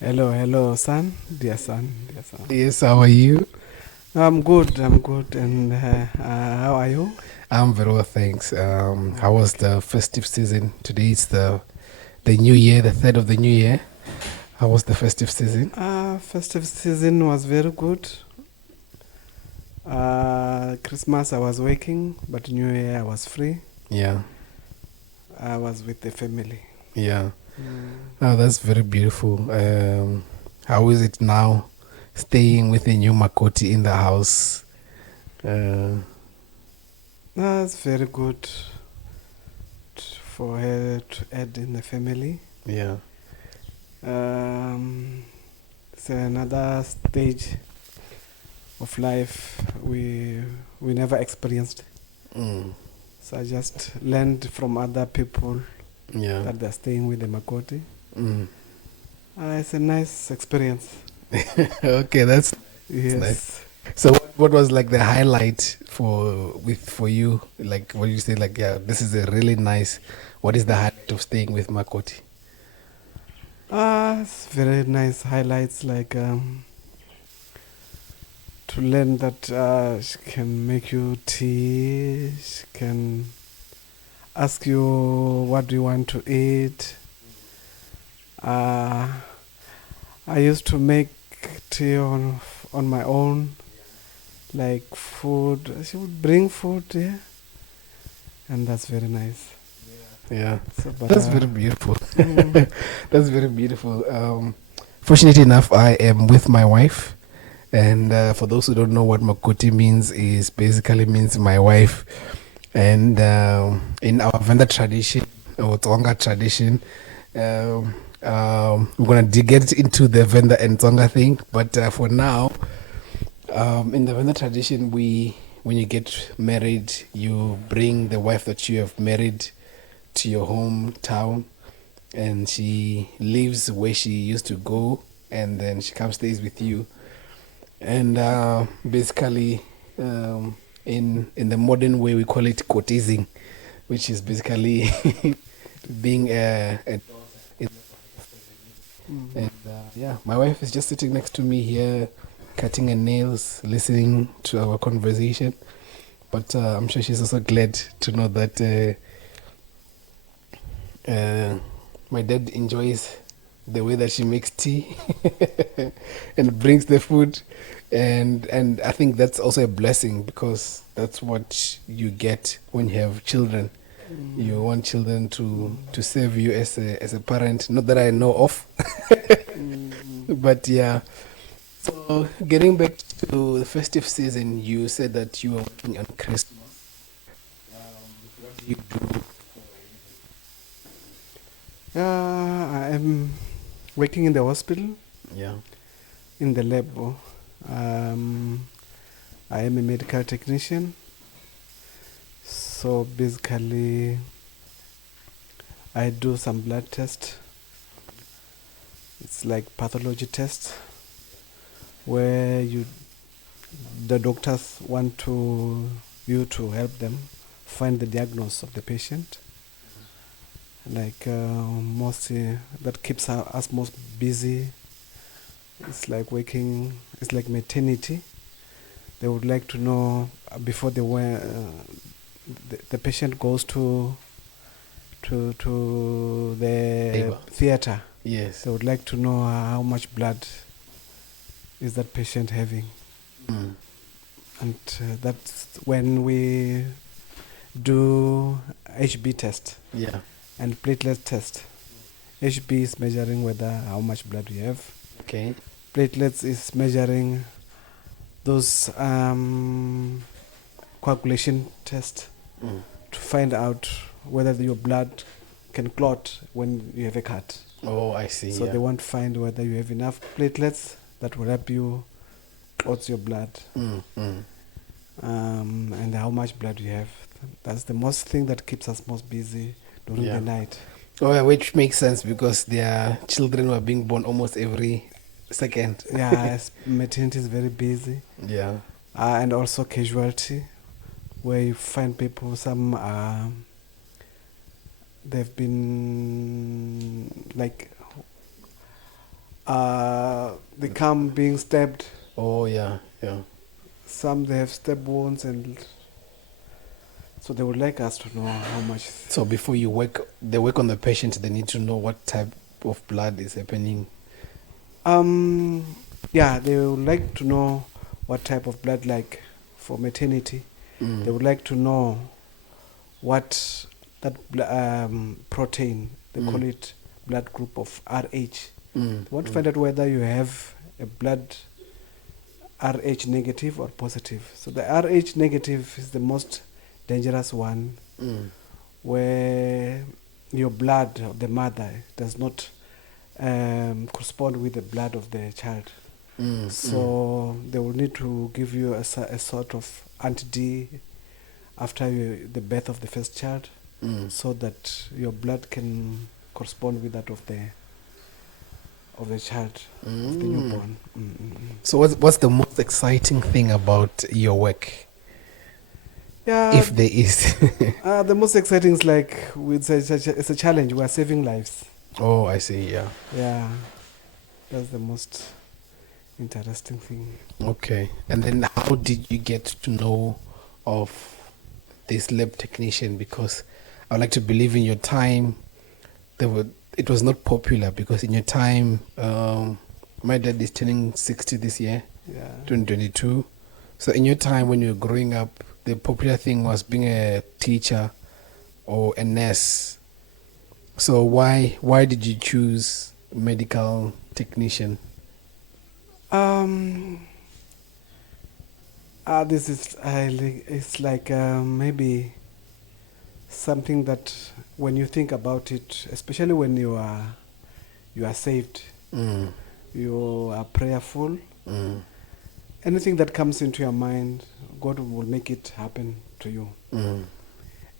Hello, son, dear son, dear son. Yes, how are you? I'm good, and how are you? I'm very well, thanks. How was the festive season? Today is the new year, the third of the new year. How was the festive season? Festive season was very good. Christmas I was working, but New Year I was free. Yeah, I was with the family. yeah. Mm. Oh, that's very beautiful. How is it now, staying with a new Makoti in the house? Uh, That's very good for her to add in the family. yeah. It's another stage of life we never experienced. Mm, So I just learned from other people yeah. that they're staying with the Makoti. Mm. It's a nice experience. Okay, that's nice. Yes. So, what was like the highlight for you? Like, what you say? Like, yeah, this is a really nice. What is the highlight of staying with Makoti? It's very nice highlights like to learn that she can make you tea, she can ask you what do you want to eat. Uh, I used to make tea on my own, like food. She would bring food, yeah, and that's very nice. Yeah, So, but that's very beautiful. mm, That's very beautiful. Fortunately enough, I am with my wife, and for those who don't know what Makoti means, is basically means my wife. And in our Venda tradition or Tonga tradition, we're gonna get into the Venda and Tonga thing. But for now, in the Venda tradition, when you get married, you bring the wife that you have married to your hometown, and she lives where she used to go, and then she comes stays with you. And basically, in the modern way, we call it courtesing, which is basically being a mm. and yeah, my wife is just sitting next to me here, cutting her nails, listening to our conversation. But I'm sure she's also glad to know that my dad enjoys the way that she makes tea and brings the food, and I think that's also a blessing because that's what you get when you have children. You want children to serve you as a parent. Not that I know of, Mm. but yeah. So getting back to the festive season, you said that you were working on Christmas. What do you do? I am working in the hospital Yeah. in the lab. Um, I am a medical technician. So basically, I do some blood test. It's like pathology test where the doctors want to you to help them find the diagnosis of the patient. Like mostly that keeps us most busy. It's like working. It's like maternity. They would like to know before the patient goes to the Labor. theater. Yes. They would like to know how much blood is that patient having, Mm. and that's when we do HB test Yeah. and platelet test. HB is measuring whether how much blood you have. Okay. Platelets is measuring those coagulation test Mm. to find out whether your blood can clot when you have a cut. Oh, I see. So Yeah. they want to find whether you have enough platelets that will help you clot your blood, Mm. Mm. and how much blood you have. That's the most thing that keeps us most busy during the Yeah. night. Oh, yeah, which makes sense because their children were being born almost every second. Yeah, maternity is very busy, Yeah. and also casualty, where you find people some they've been like They come being stabbed. Oh, yeah, yeah. Some they have stab wounds, and so they would like us to know how much. So before they work on the patient, they need to know what type of blood is happening. Yeah, they would like to know what type of blood, like for maternity. They would like to know what that protein, they call it blood group of RH. They want to find out whether you have a blood RH negative or positive. So the RH negative is the most dangerous one, where your blood of the mother does not correspond with the blood of the child. So they will need to give you a sort of anti-D after the birth of the first child, so that your blood can correspond with that of the child, of the newborn. So what's the most exciting thing about your work, Yeah, if there is? the most exciting is like it's a challenge. We are saving lives. Oh, I see. Yeah. Yeah, that's the most interesting thing. Okay. And then how did you get to know of this lab technician? Because I would like to believe in your time it was not popular, because in your time, my dad is turning 60 this year, Yeah. 2022. So in your time when you were growing up, the popular thing was being a teacher or a nurse. So why did you choose medical technician? This is it's like maybe something that when you think about it, especially when you are saved, you are prayerful. Anything that comes into your mind, God will make it happen to you.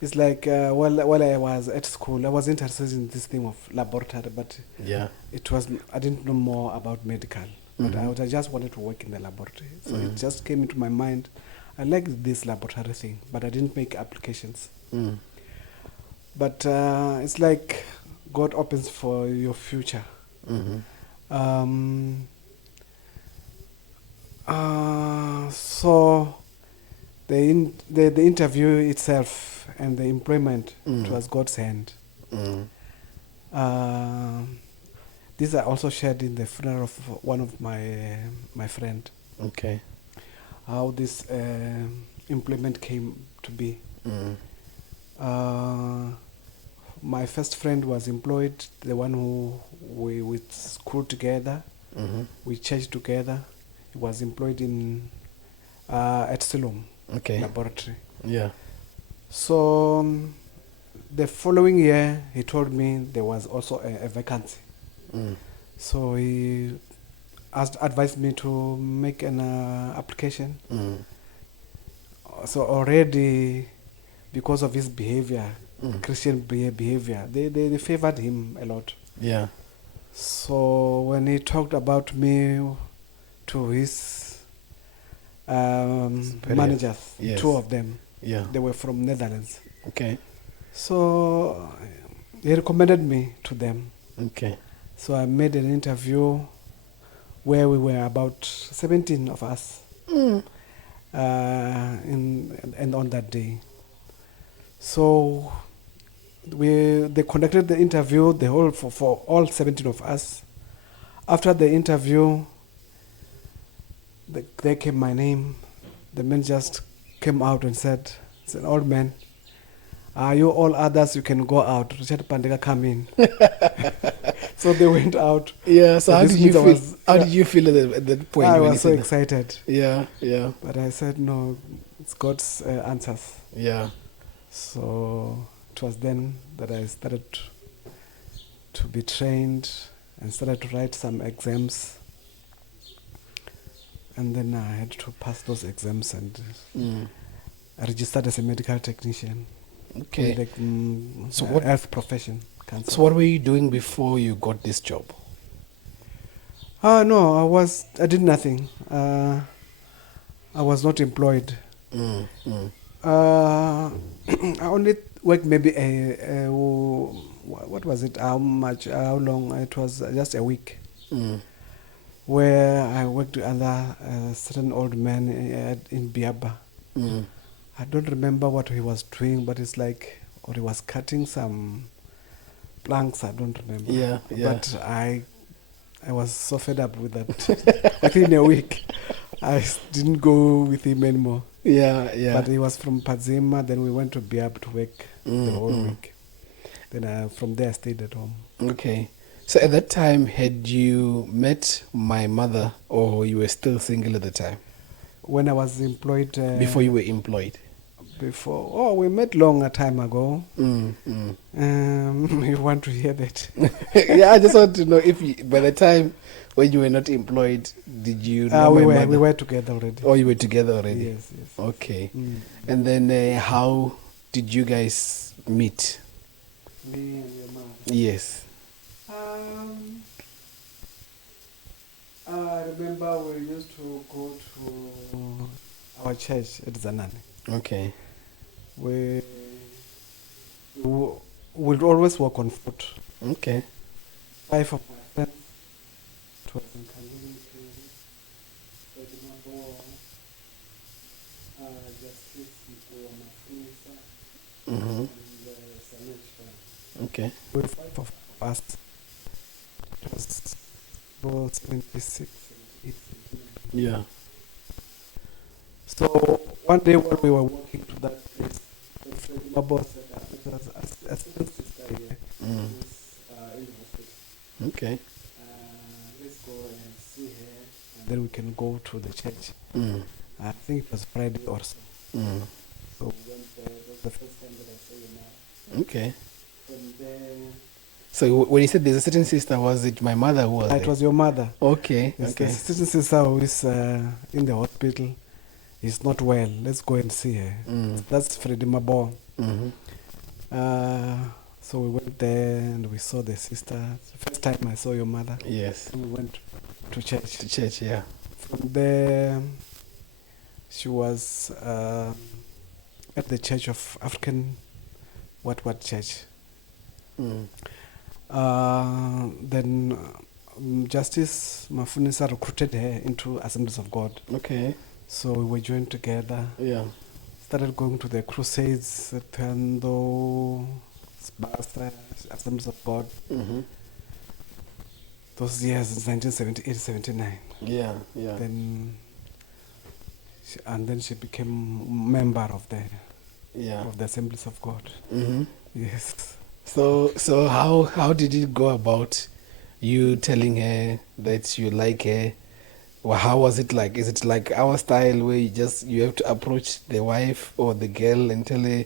It's like while I was at school, I was interested in this thing of laboratory, but Yeah. I didn't know more about medical. But I just wanted to work in the laboratory. So it just came into my mind. I like this laboratory thing, but I didn't make applications. But it's like God opens for your future. So the interview itself and the employment, it was God's hand. These are also shared in the funeral of one of my friend. Okay. How this employment came to be. My first friend was employed, the one who we schooled together, we churched together. He was employed at Siloam laboratory. Yeah. So the following year, he told me there was also a vacancy. So he advised me to make an application. So already, because of his behavior, Christian behavior, they favored him a lot. Yeah. So when he talked about me to his managers, Yes. 2 of them, Yeah. they were from Netherlands. Okay. So he recommended me to them. Okay. So I made an interview where we were about 17 of us and on that day. So they conducted the interview, the whole for all 17 of us. After the interview, there came my name. The man just came out and said, "It's an old man. You all others, you can go out. Richard Pandeka, come in." So they went out. Yeah. So how this did you means feel? How did you feel at that point? I when was you so said that? excited. Yeah. Yeah. But I said, no, it's God's answers. Yeah. So it was then that I started to be trained and started to write some exams. And then I had to pass those exams and I registered as a medical technician. Okay. With the So what- health profession. Cancer. So what were you doing before you got this job? No, I did nothing. I was not employed. I only worked maybe what was it? How long? It was just a week. where I worked with other certain old man in Biaba. Mm. I don't remember what he was doing, but it's like, or he was cutting some planks. I don't remember. Yeah, yeah. But I was so fed up with that. Within a week, didn't go with him anymore. Yeah, yeah. But he was from Pazima. Then we went to Biab to work the whole Mm. week. Then from there I stayed at home. Okay. So at that time, had you met my mother, or you were still single at the time? When I was employed. Before you were employed? We met long a time ago. Mm, mm. You want to hear that? Yeah, I just want to know if you, by the time when you were not employed, did you know my mother? We were together already. Oh, you were together already? Yes, yes. Okay. Mm. And then how did you guys meet? Me and your mom. Yes. I remember we used to go to our church at Zanani. Okay. We would always walk on foot. Okay. 5 of my friends. It was in community. Justice, Mm-hmm. and Sanesh. Okay. We were 5 of us. It was about 76, 78, 79. Yeah. So one day when we were walking to that place, my boss said that there was a certain sister here Mm. who's in the hospital. Okay. Let's go and see her, and then we can go to the church. Mm. I think it was Friday or so. Mm. So we went there. That was the first time that I saw you now. Okay. From there, So when you said there's a certain sister, was it my mother who was it there? was your mother. Okay. Yes, Okay. the certain sister who is in the hospital. Is not well. Let's go and see her. Mm. That's Freddie Mabo. Mm-hmm. So we went there and we saw the sister. The first time I saw your mother. Yes. And we went to church. To church, yeah. From there, she was at the Church of African what church. Mm. Then Justice Mafunisa recruited her into Assemblies of God. Okay. So we were joined together. Yeah. Started going to the crusades, Pendo, Sbasa, Assemblies of God. Mm-hmm. Those years, 1978, 79. Yeah, yeah. Then she became member of the Assemblies of God. Mm-hmm. Yes. So how did it go about you telling her that you like her? Well, how was it like? Is it like our style where you have to approach the wife or the girl and tell her,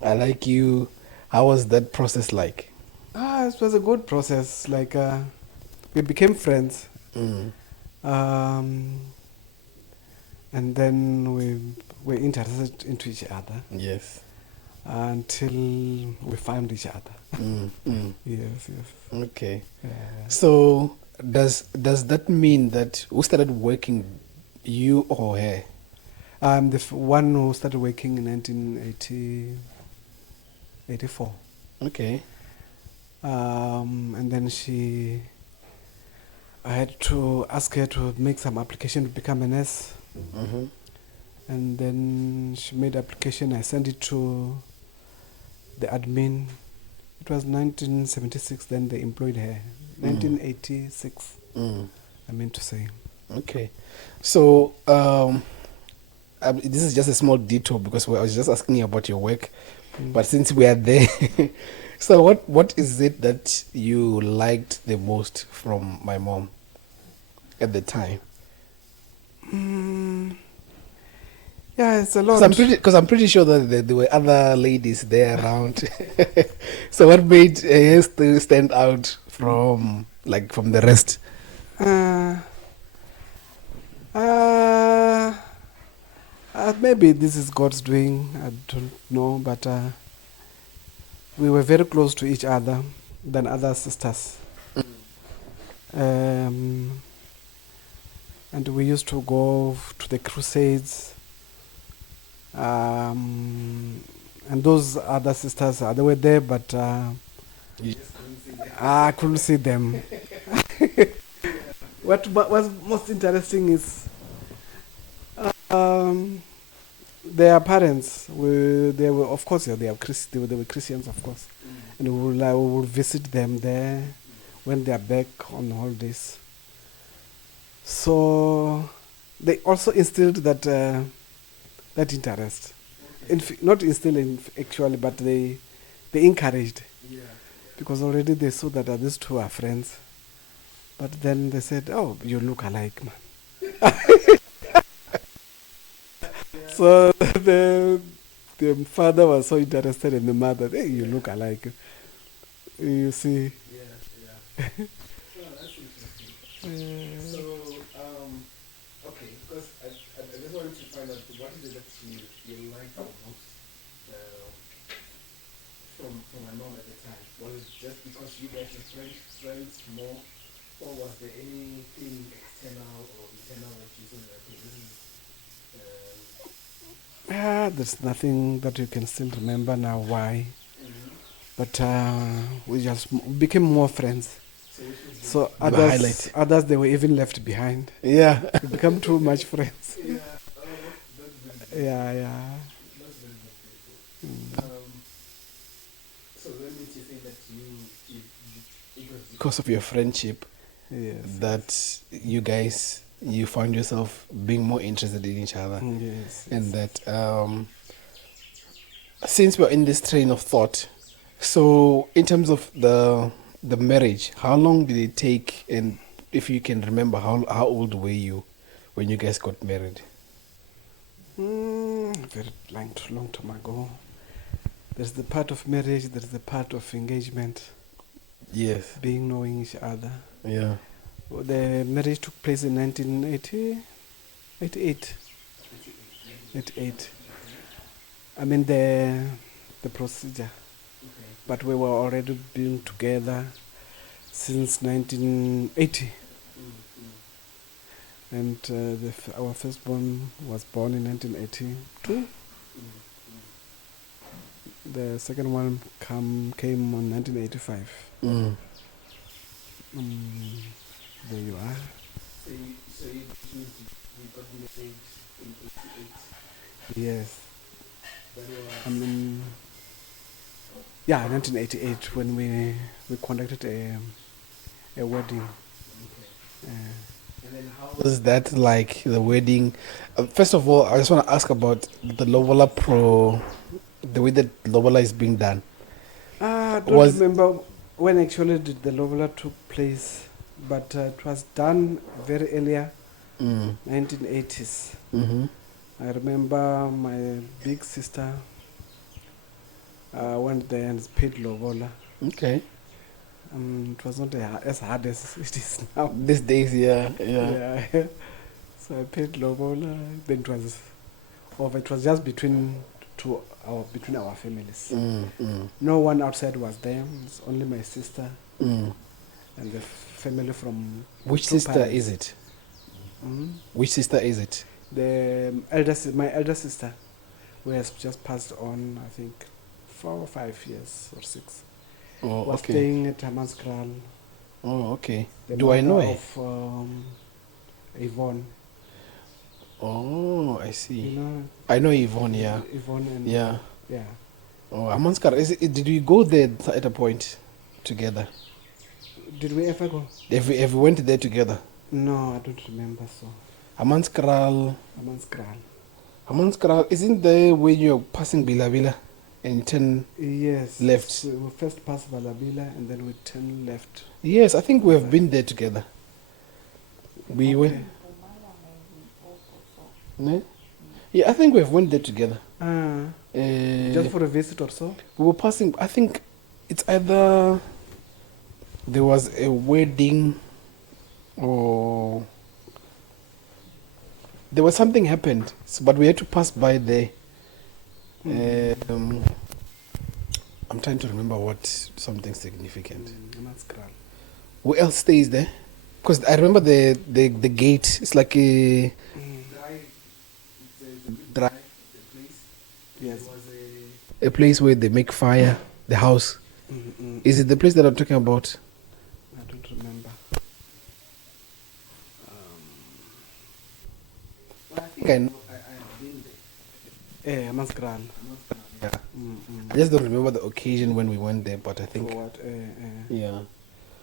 I like you? How was that process like? It was a good process. Like we became friends. Mm. And then we were interested into each other Yes. until we found each other. Mm. Mm. Yes, yes. Okay. Yeah. So does that mean that who started working, you or her? I'm the one who started working in 1984. Okay. And then I had to ask her to make some application to become a nurse. Mm-hmm. And then she made application. I sent it to the admin. It was 1976. Then they employed her. 1986. Mm. I meant to say. Okay. So this is just a small detour because I was just asking you about your work. But since we are there, so what is it that you liked the most from my mom at the time? Yeah, it's a lot. Because I'm pretty sure that there were other ladies there around. So what made her still stand out from the rest? Maybe this is God's doing. I don't know, but we were very close to each other than other sisters. And we used to go to the crusades. And those other sisters, they were there, but You just couldn't see them. I couldn't see them. what was most interesting is um, their parents were they were of course they were Christians of course, and we will visit them there when they are back on holidays. So they also instilled that interest. Not instilling actually, but they encouraged, because already they saw that these two are friends. But then they said, "Oh, you look alike, man." So the father was so interested in the mother. Hey, you look alike. You see. So, okay, because I just wanted to find out what is it that you like the most from my mom at the time. Was it just because you guys were friends more, or was there anything external or internal that you said, okay, this is There's nothing that you can still remember now why, but we just became more friends. so which was So the highlight? others they were even left behind. Yeah. We become too much friends. Yeah. Oh, that's very Yeah, yeah. That's very beautiful. So that means you say that it was because of your friendship Yes. that you found yourself being more interested in each other, Yes. and that since we're in this train of thought, so in terms of the marriage, how long did it take, and if you can remember, how old were you when you guys got married? Very long time ago. There's the part of marriage. There's the part of engagement. Yes. Being knowing each other. Yeah. The marriage took place in 1988. 88. I mean the procedure. But we were already being together since 1980. And our firstborn was born in 1982. The second one came on 1985. There you are. So you got married in 88? Yes. That was... I mean, yeah, 1988 when we conducted a wedding. Okay. And then how was that like, the wedding? First of all, I just want to ask about the Lobola the way that Lobola is being done. I don't remember when actually the Lobola took place, but it was done very earlier, 1980s. Mm-hmm. I remember my big sister went there and paid Lobola. Okay. It was not as hard as it is now. These days, yeah. So I paid Lobola. Then it was over. It was just between our families. No one outside was there. It's only my sister and the family from. Which sister parents. Is it? Which sister is it? My elder sister, who has just passed on, I think, 4 or 5 years or 6. Oh, was okay. staying at Hammanskraal. Oh, okay. The Do I know her? Of Yvonne. Oh, I see. You know? I know Yvonne, yeah. Yvonne and... Yeah. Yeah. Oh, Hammanskraal. Did we go there at a point together? Did we ever go? Have we went there together? No, I don't remember so. Hammanskraal. Hammanskraal. Isn't there where you're passing Bila and turn left? So we first pass Valabila and then we turn left. Yes, I think we have been there together. We went. No? Yeah, I think we have went there together. Just for a visit or so? We were passing, I think it's either there was a wedding or there was something happened, but we had to pass by there. I'm trying to remember what something significant. Who else stays there? Because I remember the gate. It's like a drive. Yes. A place where they make fire. The house. Is it the place that I'm talking about? I don't remember. think I know. I've been Eh, Masgran. there. Yeah. I just don't remember the occasion when we went there, but I For think. what? Yeah.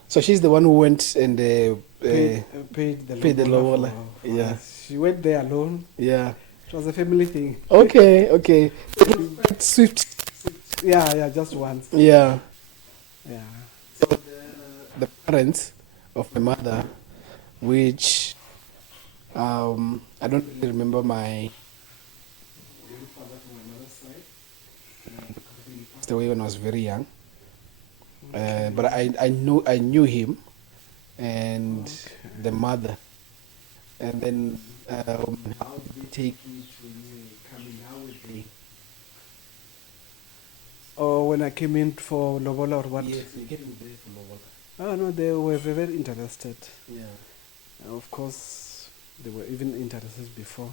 So she's the one who went and Paid the paid the lobola lobola. for Yeah. us. She went there alone. Yeah. It was a family thing. Okay. Okay. Quite swift. Yeah, just once. Yeah. Yeah. So the parents of my mother, which I don't really remember my grandfather from my mother's side. He passed away when I was very young. But I knew him and the mother. And then how did they take me to come in? How would they? Or when I came in for lobola or what? Yes, we get in there for Lobola. Oh no, they were very interested. Yeah. Of course, they were even interested before,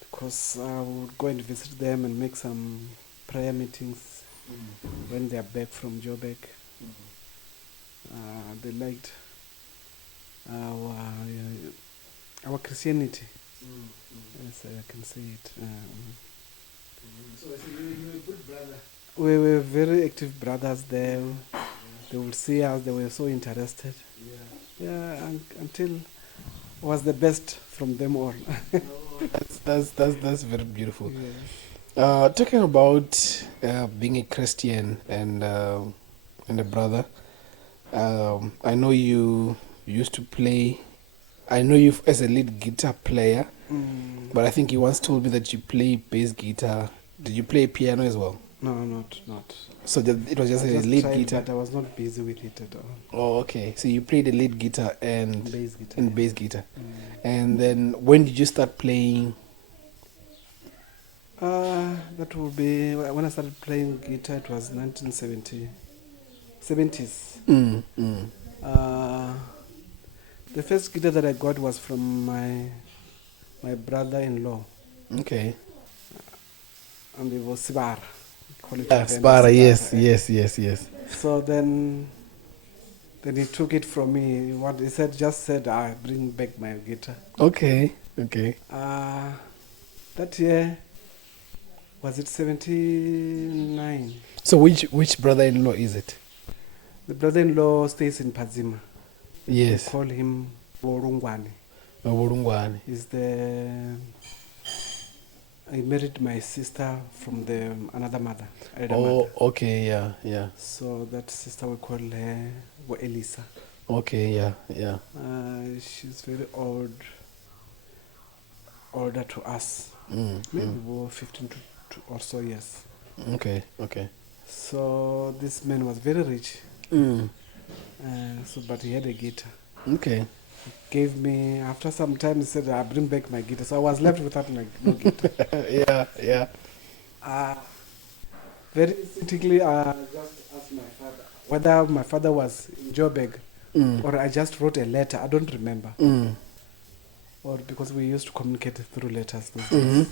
because I would go and visit them and make some prayer meetings when they are back from Joburg. They liked our Christianity. Yes, I can say it. So I said, you're a good brother. We were very active brothers there. They would see us. They were so interested. Yeah, until I was the best from them all. That's very beautiful. Yeah. Talking about being a Christian and a brother, I know you used to play. I know you as a lead guitar player, but I think you once told me that you play bass guitar. Did you play piano as well? No, not. So it was just I a lead tried, guitar. but I was not busy with it at all. Oh, okay. So you played the lead guitar and Bass guitar. and bass guitar. And then when did you start playing? That would be when I started playing guitar. It was 70s. The first guitar that I got was from my brother-in-law, Okay. and it was Sibar. Call it Yeah, again, Spara. Sibar. Yes. So then he took it from me. What he said, just said, "I bring back my guitar." Okay. That year, was it 79? So which brother-in-law is it? The brother-in-law stays in Padzima. Yes. We call him Borungwani. Burungwani. He married my sister from another mother. Elder Oh, mother. okay. Yeah. So that sister we call her Elisa. Okay. Yeah. She's very older to us. Maybe we were 15 to or so years. Okay. So this man was very rich. But he had a guitar. Okay. Gave me, after some time, he said, "I bring back my guitar." So I was left without no guitar. Yeah. Very instinctively, I just asked my father whether my father was in Joburg or I just wrote a letter. I don't remember. Or because we used to communicate through letters those days.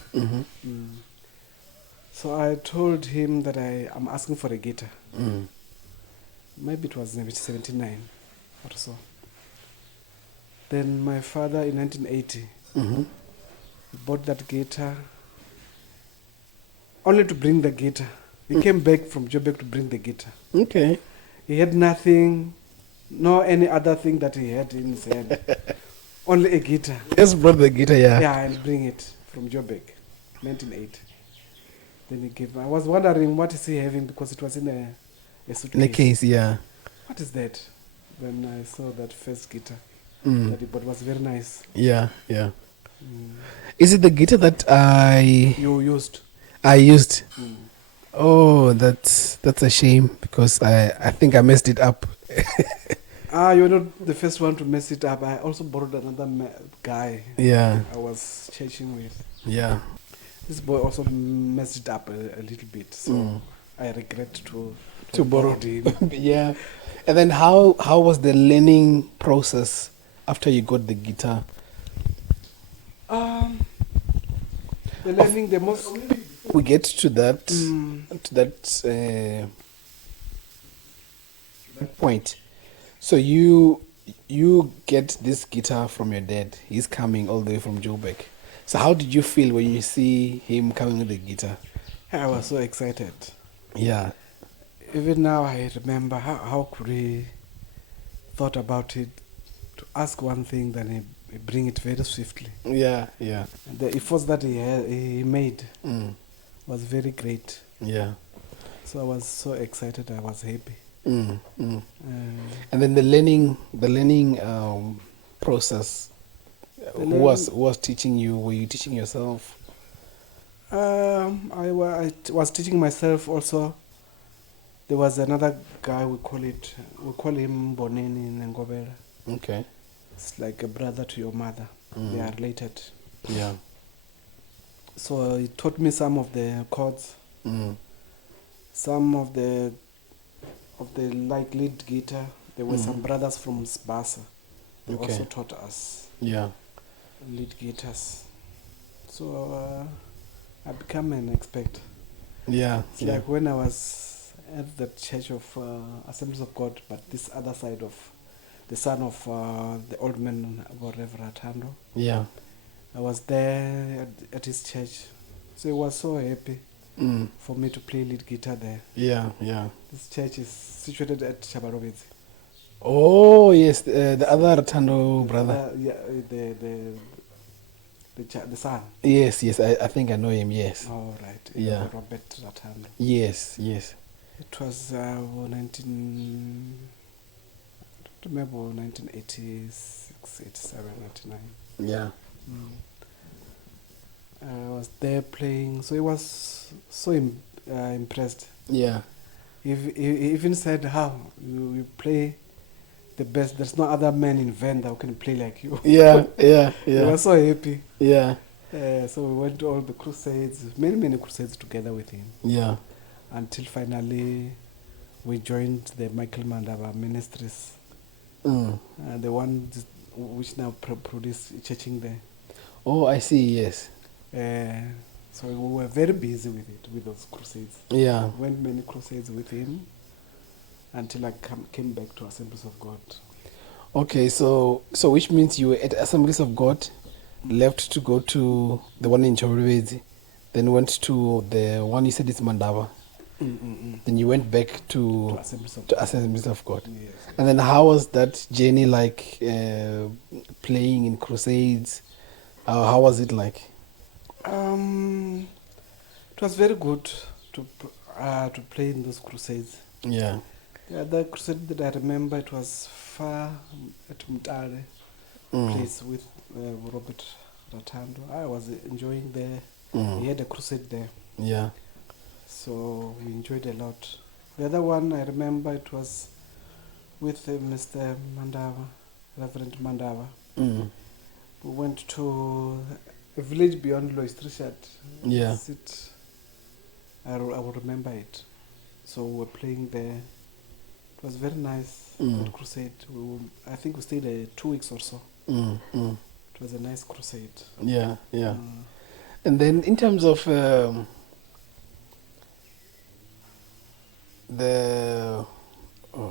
So I told him that I'm asking for a guitar. Maybe it was 79 or so. Then my father in 1980 bought that guitar only to bring the guitar. He came back from Joburg to bring the guitar. Okay. He had nothing, no any other thing that he had in his hand. Only a guitar. Just brought the guitar, yeah. Yeah, and bring it from Joburg, 1980. Then he gave me. I was wondering what is he having because it was in a suitcase. In a case, yeah. What is that? When I saw that first guitar that he bought, was very nice. Yeah. Is it the guitar that You used? I used? Oh, that's a shame because I think I messed it up. You're not the first one to mess it up. I also borrowed another guy. Yeah. I was churching with. Yeah. This boy also messed it up a little bit, so I regret To borrow. him. Yeah. And then how was the learning process after you got the guitar? The learning, the most. We get to that point. So you get this guitar from your dad. He's coming all the way from Joburg. So how did you feel when you see him coming with the guitar? I was so excited. Yeah. Even now, I remember how could he thought about it to ask one thing, then he bring it very swiftly. Yeah, yeah. And the efforts that he made Mm. was very great. Yeah. So I was so excited. I was happy. Mm. Mm. Uh, And then the learning process. The Who was teaching you? Were you teaching yourself? I was teaching myself also. There was another guy we call him Bonini Ngobera. Okay. It's like a brother to your mother. They are related. Yeah. So he taught me some of the chords, Mm. some of the like lead guitar. There were some brothers from Sbasa. They Okay. also taught us Yeah. lead guitars. So I became an expert. Yeah. It's Yeah. like when I was at the Church of Assemblies of God, but this other side of the son of the old man, Reverend Tando. Yeah. I was there at his church. So he was so happy Mm. for me to play lead guitar there. Yeah. Yeah. This church is situated at Chabarobezi. Oh yes, the other Tando brother. Yeah, the son. Yes, yes. I think I know him. Yes. Oh, right. Yeah. Robert Ratando. Yes. Yes. It was 1986, 87, 99. Yeah. I was there playing, so he was so impressed. Yeah. He even said, "How you play the best? There's no other man in Venda who can play like you." Yeah. Yeah. He Yeah. was so happy. Yeah. So we went to all the crusades, many crusades together with him, Yeah. until finally we joined the Michael Mandava Ministries, Mm. the one which now produce churching there. Oh, I see. Yes. So we were very busy with it, with those crusades. Yeah. Went many crusades with him until I came back to Assemblies of God. Okay. So which means you were at Assemblies of God, left to go to the one in Chorwezi, then went to the one you said is Mandava. Then you went back to Assemblies of God. Yes. And then how was that journey like, playing in crusades? How was it like? It was very good to play in those crusades. Yeah. The other crusade that I remember, it was far at Mutare place with Robert Ratando. I was enjoying there. He had a crusade there. Yeah. So we enjoyed a lot. The other one I remember, it was with Mr. Mandava, Reverend Mandava. Mm. We went to a village beyond Lois Richard. Yeah. I will remember it. So we were playing there. It was very nice, that crusade. I think we stayed there 2 weeks or so. It was a nice crusade. Yeah, yeah. And then in terms of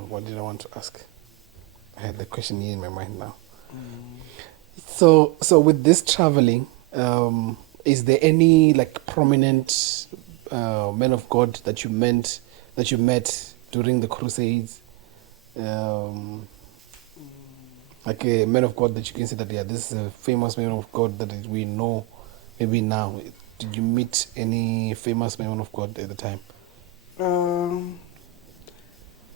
what did I want to ask? I had the question here in my mind now. So with this traveling, is there any like prominent men of God that you met during the crusades? Like a man of God that you can say that, yeah, this is a famous man of God that we know maybe now. Did you meet any famous man of God at the time?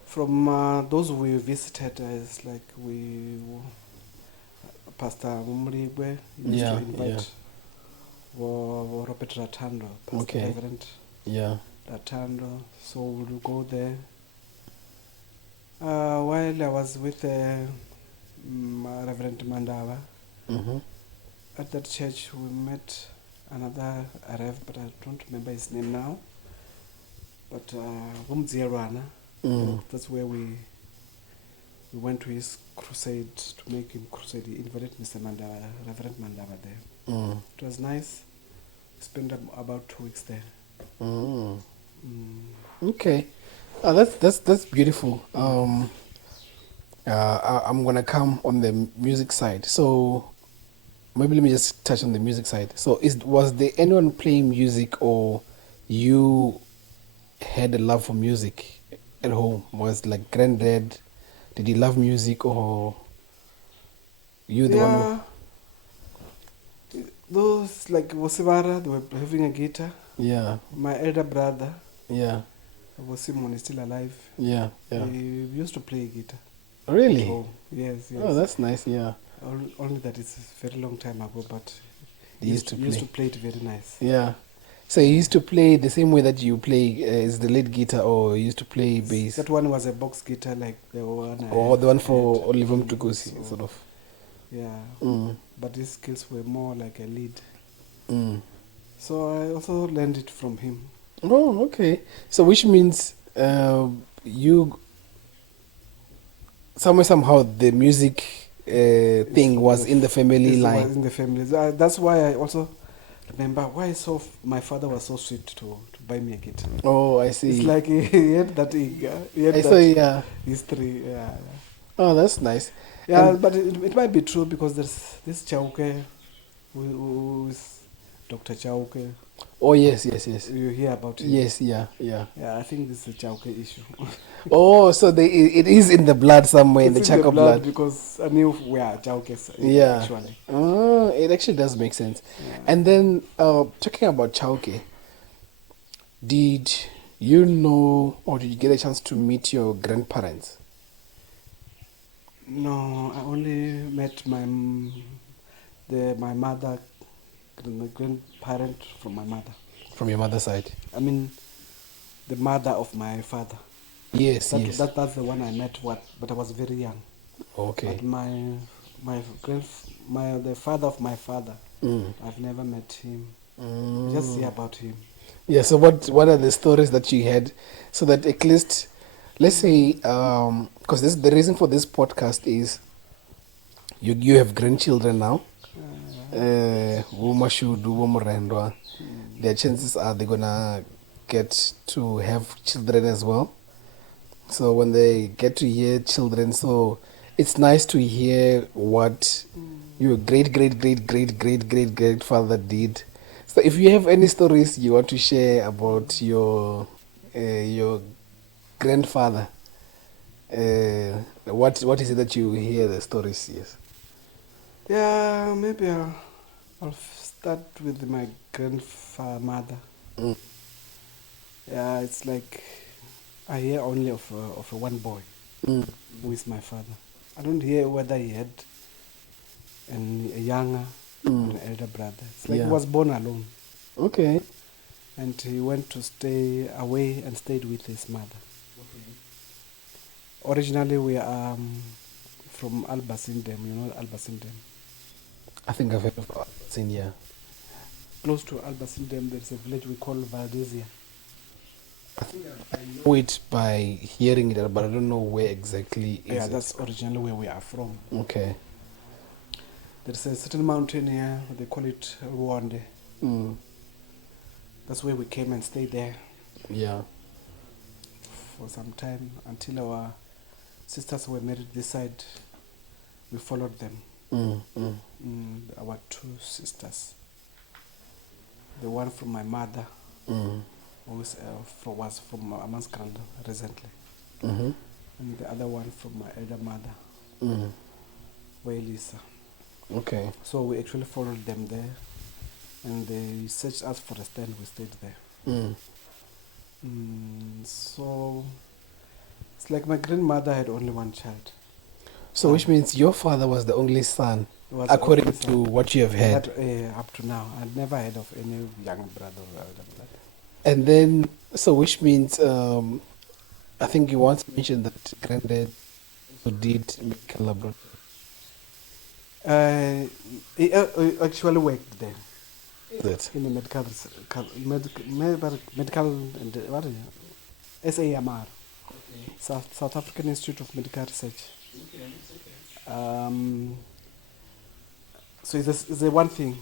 From those we visited, it's like Pastor Mumrigwe used to invite Robert Ratando, Pastor Reverend Ratando. So we'll go there. While I was with Reverend Mandava, at that church we met another Rev, but I don't remember his name now. But that's where we went to his crusade to make him crusade. He invited Mr. Mandava, Reverend Mandava there. It was nice. We spent about 2 weeks there. Okay, that's beautiful. I'm gonna come on the music side. So, maybe let me just touch on the music side. So, was there anyone playing music, or you had a love for music at home? Was like Granddad? Did he love music, or you the one who? Yeah, those like Wasibara, they were having a guitar. Yeah, My elder brother, yeah, Wasimon, is still alive. yeah, yeah. He used to play guitar at Really? home. Yes, Oh, yes. that's nice. Yeah, Only that it's a very long time ago, but they used to he used play. to play it very nice. Yeah. So you used to play the same way that you play is the lead guitar, or you used to play bass, That one was a box guitar, like the one or the one for had. Oliver Mtukusi, So, sort of. yeah, Mm. but his skills were more like a lead. Mm. So I also learned it from him. Oh, okay. So which means you somehow the music thing was in the family It line. was in the family. That's why I also remember why my father was so sweet to buy me a guitar. Oh, I see. It's like he had that he had I that saw, yeah. history. Yeah, Oh, that's nice. yeah. And But it might be true because there's this Chauke, who is Dr. Chauke. oh, yes, yes, yes. You hear about him? Yes, yeah, yeah. Yeah, I think this is a Chauke issue. Oh, so it is in the blood somewhere, in the It's Chaka blood. because I knew we are Chaukes. Yeah. Actually. Oh, it actually does make sense. Yeah. And then talking about Chauke, did you know, or did you get a chance to meet your grandparents? No, I only met my mother, the grandparent from my mother. From your mother's side? I mean, the mother of my father. Yes, yes. That's the one I met. But I was very young. Okay. But the father of my father, Mm. I've never met him. Mm. Just hear about him. Yeah, so what are the stories that you had, so that at least, let's say, because this the reason for this podcast is you have grandchildren now. Their chances are they're gonna get to have children as well. So when they get to hear children, so it's nice to hear what your great father did. So if you have any stories you want to share about your grandfather, what is it that you hear the stories? Yes. Yeah, maybe I'll start with my grandmother. Mm. Yeah, it's like I hear only of a one boy Mm. who is my father. I don't hear whether he had a younger or an elder brother. It's like Yeah. he was born alone, Okay. and he went to stay away and stayed with his mother. Originally, we are from Albasindem. You know Albasindem. I think I've heard of Senior. Close to Albasindem, there's a village we call Valdezia. I think I know it by hearing it, but I don't know where exactly is Yeah, it. that's originally where we are from. Okay. There's a certain mountain here, they call it Rwande. Mm. That's where we came and stayed there Yeah. for some time until our sisters were married this side. We followed them. Mm. Mm. Our two sisters. The one from my mother, Mm. who was from Amanskrand recently, Mm-hmm. and the other one from my elder mother, Mm. Wailisa. Okay. So we actually followed them there, and they searched us for a stand. We stayed there. Mm. So it's like my grandmother had only one child. So which means your father was the only son, He was according only to son. what you have heard. That, up to now, I'd never heard of any young brother or elder brother. And then, so which means, I think you once mentioned that Grandad also did medical laboratory. He actually worked there Is it? in the medical and what is it? SAMR, South African Institute of Medical Research. So it's the one thing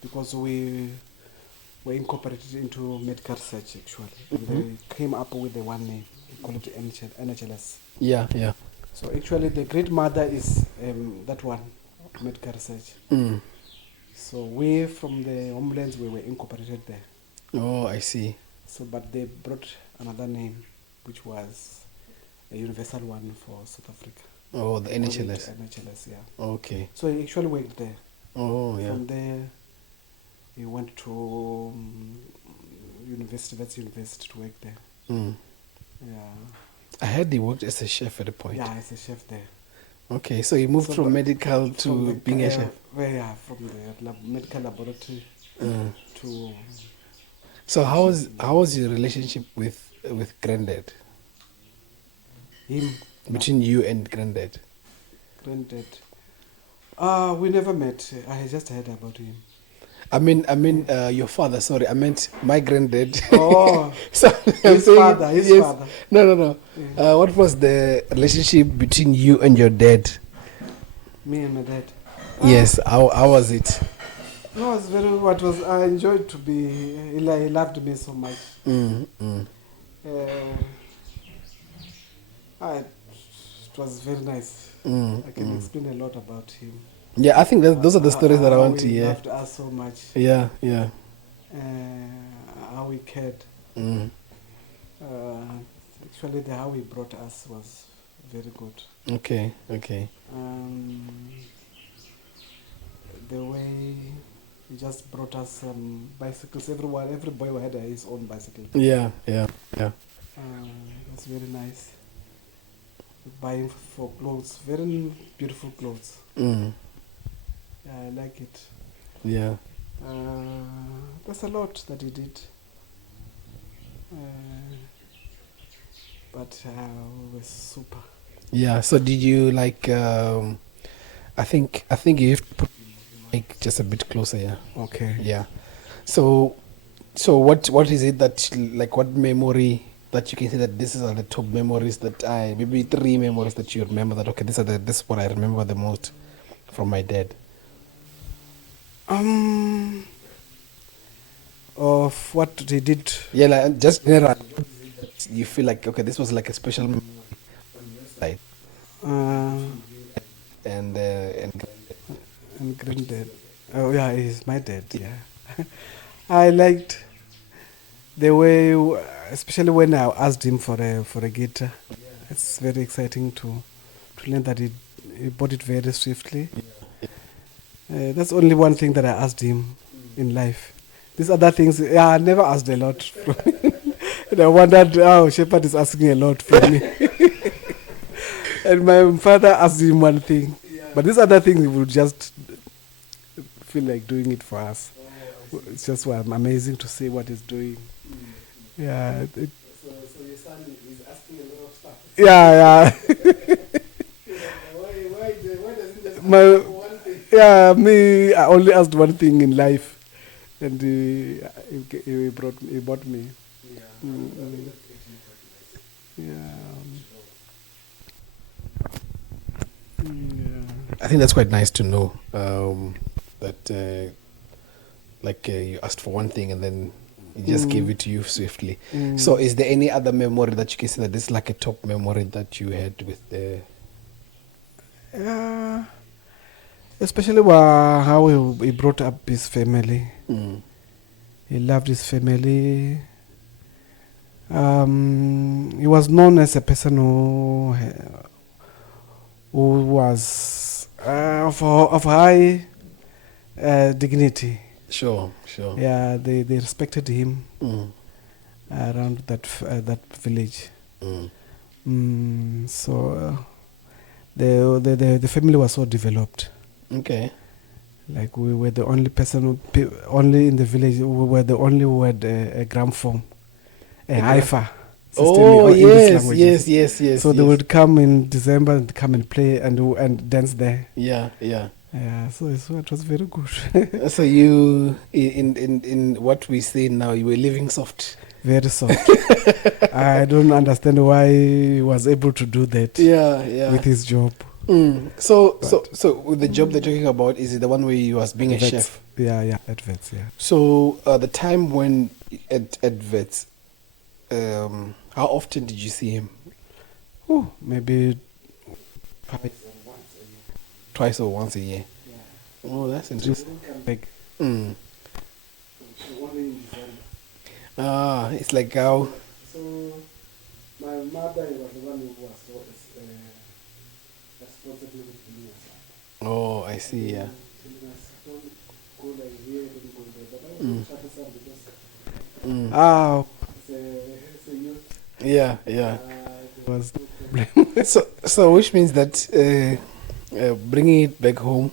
because we were incorporated into medical research actually. And they came up with the one name, we call it NHLS. Yeah, yeah. So actually the great mother is that one, medical research. Mm. So we from the homelands, we were incorporated there. Oh, I see. So, but they brought another name, which was a universal one for South Africa. Oh, the They called it NHLS. NHLS, yeah. Okay. So he actually worked there. Oh, yeah. From there, he went to Wits University to work there. Mm. Yeah. I heard he worked as a chef at a point. Yeah, as a chef there. Okay, so he moved So from but medical from to the being a chef. Well, yeah, from the medical laboratory to. So how was your relationship with Grandad? Him. Between you and Grandad? Grandad. We never met. I just heard about him. I mean, your father. Sorry, I meant my granddad. Oh, So his father. His father. No. Yeah. What was the relationship between you and your dad? Me and my dad. Yes. How was it? No, it was very. What was I enjoyed to be. He loved me so much. It was very nice. I can explain a lot about him. Yeah, I think those are the stories that I want to He hear. loved us so much. Yeah. How he cared. Actually, how he brought us was very good. Okay. The way he just brought us some bicycles. Every boy had his own bicycle. Yeah. It's very nice. Buying for clothes, very beautiful clothes. Yeah, I like it. Yeah. There's a lot that he did. But it was super. Yeah. So did you like? I think you have to put like just a bit closer. Yeah. Okay. Yeah. So what is it that like what memory that you can say that this is the top memories that maybe 3 memories that you remember that okay this is what I remember the most from my dad. Of what he did. Yeah, like just general. You feel like okay this was like a special memory on your side. And And Granddad. Oh yeah, he's my dad. Yeah. I liked the way, especially when I asked him for a guitar. It's very exciting to learn that he bought it very swiftly. That's only one thing that I asked him in life. These other things, I never asked a lot from him. And I wondered how Shepherd is asking a lot from me. And my father asked him one thing. But these other things, he would just feel like doing it for us. It's just amazing to see what he's doing. Yeah. so your son is asking a lot of stuff. Yeah. Why doesn't just one thing? Yeah, me. I only asked one thing in life, and he bought me. Yeah. Yeah. I think that's quite nice to know that you asked for one thing and then he just gave it to you swiftly. So is there any other memory that you can say that this is like a top memory that you had with the... Especially how he brought up his family. He loved his family. He was known as a person who was of high dignity. Sure. Yeah, they respected him around that village. So the family was so developed. Okay. Like we were the only person, only in the village, we were the only who had a gramophone, a hi-fi system. Oh, in English languages. yes. So they would come in December and come and play and dance there. Yeah. Yeah, so it was very good. So you, in what we say now, you were living soft. Very soft. I don't understand why he was able to do that. Yeah. With his job. So with the job they're talking about, is it the one where you was being a chef? Yeah, at Vets, yeah. So the time when at Vets, how often did you see him? Oh, maybe twice or once a year. Yeah. Oh, that's She interesting. wouldn't come back. Mm. Only in December. Ah, it's like how. So my mother was the one who was responsible with me as well. Oh, I see. Yeah. Telling us, don't go like here, don't go there. But I was Mm. troublesome because Mm. it's a youth. Yeah, yeah. It was no problem. So which means that bringing it back home,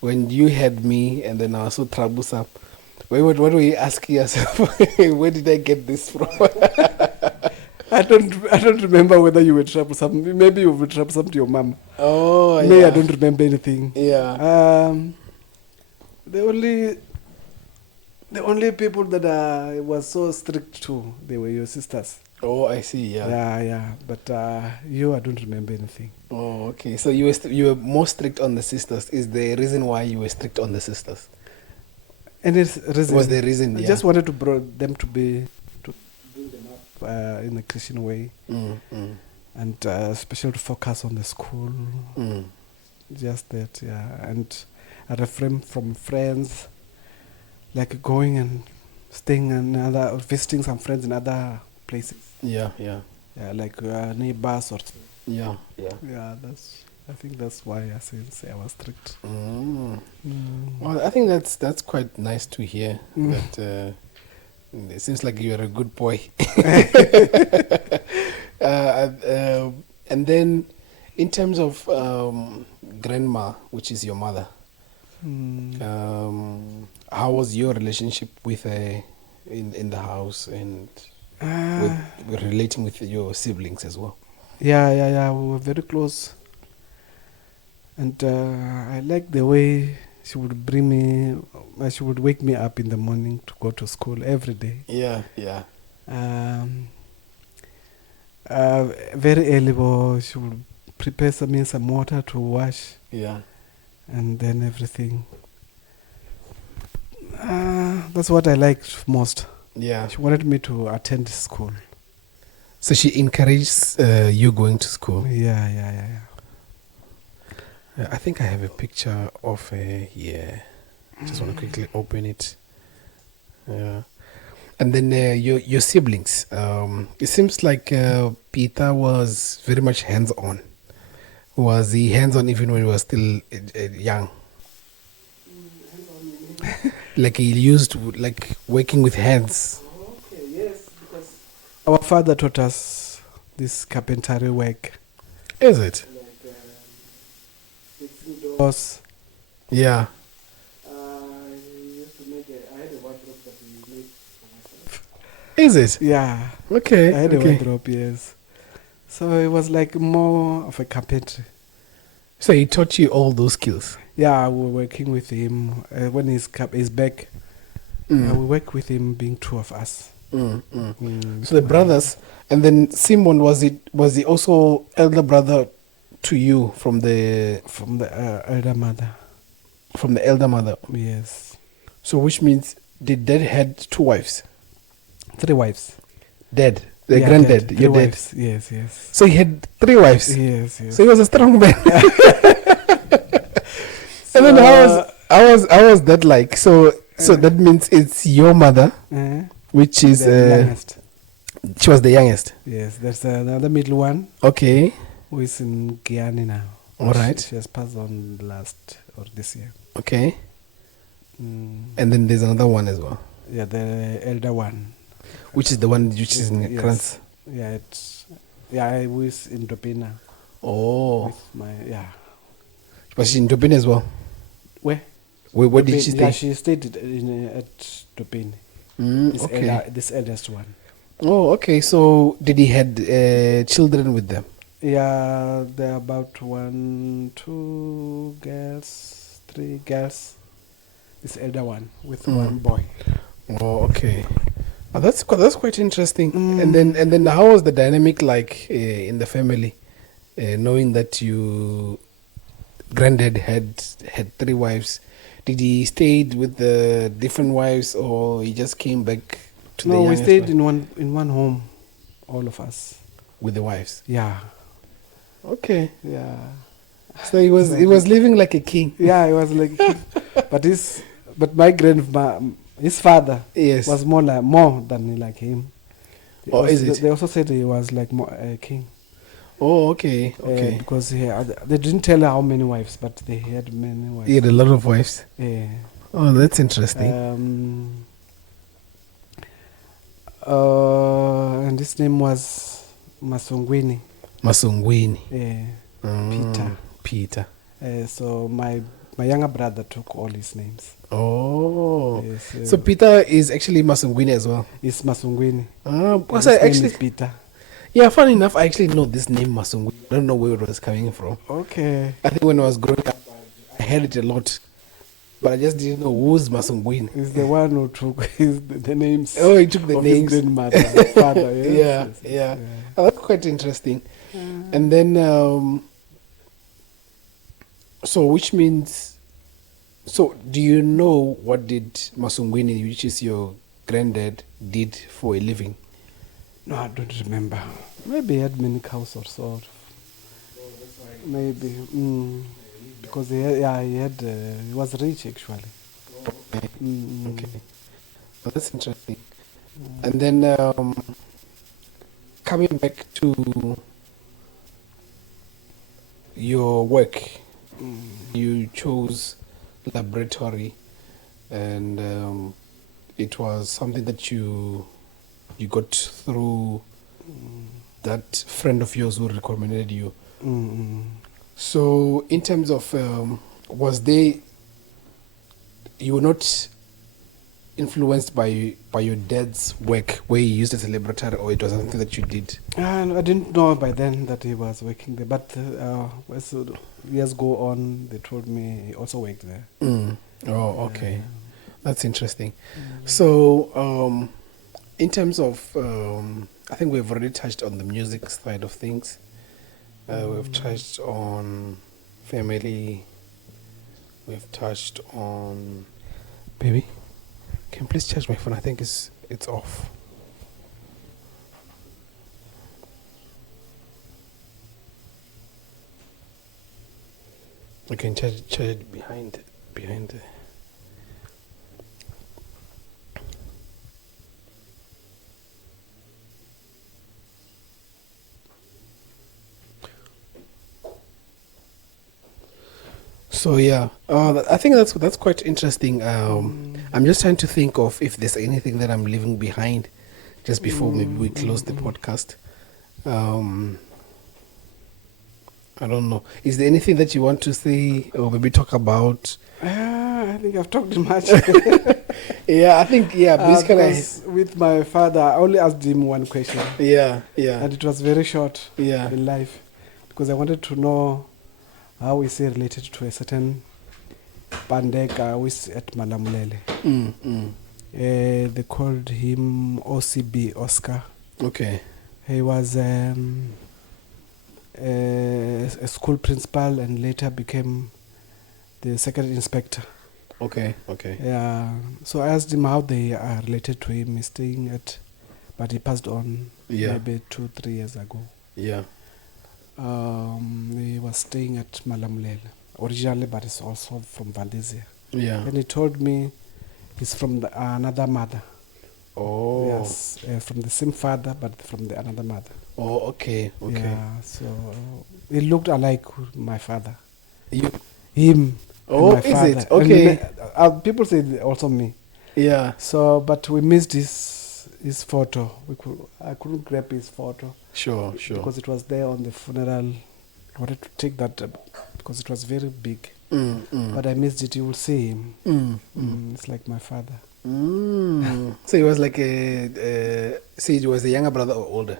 when you had me and then I was so troublesome, what were you asking yourself? Where did I get this from? I don't remember whether you were troublesome. Maybe you were troublesome to your mom. Oh, Me, yeah. I don't remember anything. Yeah. The only people that I was so strict to, they were your sisters. Oh, I see. Yeah. Yeah. But you, I don't remember anything. Oh, okay. So you were more strict on the sisters. Is the reason why you were strict on the sisters? Any reason? Was the reason? I Yeah. just wanted to them to bring them up in a Christian way, and especially to focus on the school. Just that, yeah. And I refrain from friends, like going and staying in or visiting some friends in other places. Yeah. Like neighbors or. Yeah. Yeah, I think that's why I say I was strict. Well, I think that's quite nice to hear. That it seems like you're a good boy. And then, in terms of grandma, which is your mother, how was your relationship with her in the house and with relating with your siblings as well? Yeah. We were very close. And I liked the way she would she would wake me up in the morning to go to school every day. Yeah. Very early, she would prepare some water to wash. Yeah. And then everything. That's what I liked most. Yeah. She wanted me to attend school. So she encourages you going to school. Yeah. I think I have a picture of her here. Just want to quickly open it. Yeah. And then your siblings. It seems like Peter was very much hands-on. Was he hands-on even when he was still young? Like he used like working with hands. Okay, yes, because our father taught us this carpentry work. Is it? Like fixing doors. Yeah. I had a wardrobe that we made for myself. Is it? Yeah. Okay. I had a okay. wardrobe, yes. So it was like more of a carpentry. So he taught you all those skills? Yeah, we were working with him when he's back. We work with him, being two of us. So the brothers, and then Simon, was he also elder brother to you from the elder mother? From the elder mother. Yes. So which means the dad had 2 wives? 3 wives. Dead. The granddad. Dead. Your 3 dad. wives. Yes. So he had 3 wives. Yes. So he was a strong man. And then how was that like? So that means it's your mother, which is the youngest. She was the youngest. Yes. There's another middle one. Okay. Who is in Guyana now. All right. She has passed on this year. Okay. And then there's another one as well. Yeah, the elder one. Which is the one which is in France? Yeah, who is in Dopina. Oh. Was she in Dopina as well? Where did she stay? Yeah, she stayed at Dopina. Okay. This eldest one. Oh, okay. So did he had children with them? Yeah, there are about 1, 2 girls, 3 girls. This elder one with 1 boy. Oh, okay. Oh, that's quite interesting. And then how was the dynamic like in the family, knowing that you granddad had 3 wives? Did he stayed with the different wives, or he just came back to the youngest? No, we stayed in one home, all of us. With the wives? Yeah. Okay. Yeah. So he was living like a king. Yeah, he was like, but my grandma, his father, Yes. was more than like him. Is it? They also said he was like more a king. Oh, okay. Because they didn't tell how many wives, but they had many wives. He had a lot of wives. Yeah. Oh, that's interesting. And his name was Masongwini. Masongwini. Peter. Peter. So my younger brother took all his names. Oh. Yes, So Peter is actually Masongwini as well. It's Masongwini. Because His I name actually is Peter. Yeah, funny enough, I actually know this name Masongwini. I don't know where it was coming from. Okay. I think when I was growing up, I heard it a lot, but I just didn't know who's Masongwini. He's the one who took the names. Oh, he took the of names. His grandmother, father. Yes, Yeah. Oh, that's quite interesting. And then, so which means, so do you know what did Masongwini, which is your granddad, did for a living? No, I don't remember. Maybe he had many cows or so. Maybe. Because he was rich actually. Okay. Mm. Okay. Well, that's interesting. And then coming back to your work, you chose laboratory, and it was something that you got through that friend of yours who recommended you. So in terms of you were not influenced by your dad's work where he used as a laboratory, or it was something that you did? I didn't know by then that he was working there, but as years go on, they told me he also worked there. Oh, okay. That's interesting. So in terms of, I think we've already touched on the music side of things. We've touched on family. We've touched on... Baby, can you please charge my phone? I think it's off. I can charge it behind the... So yeah, I think that's quite interesting. I'm just trying to think of if there's anything that I'm leaving behind, just before maybe we close the podcast. I don't know. Is there anything that you want to say or maybe talk about? I think I've talked too much. Yeah, I think basically with my father, I only asked him one question. Yeah. And it was very short. Yeah. In life, because I wanted to know how is he related to a certain Pandeka who is at Malamulele. They called him OCB, Oscar. Okay. He was a school principal and later became the second inspector. Okay. Yeah. So I asked him how they are related to him. He's staying but he passed on maybe 2-3 years ago. Yeah. He was staying at Malamulele originally, but he's also from Valdezia. Yeah. And he told me he's from another mother. Oh. Yes, from the same father, but from the another mother. Oh, okay. Yeah, so he looked alike my father. Oh, Him. And my is father. it? Okay. And people say also me. Yeah. So, but we missed his photo. I couldn't grab his photo. Sure. Because it was there on the funeral. I wanted to take that because it was very big. But I missed it. You will see him. It's like my father. So he was like so he was a younger brother or older?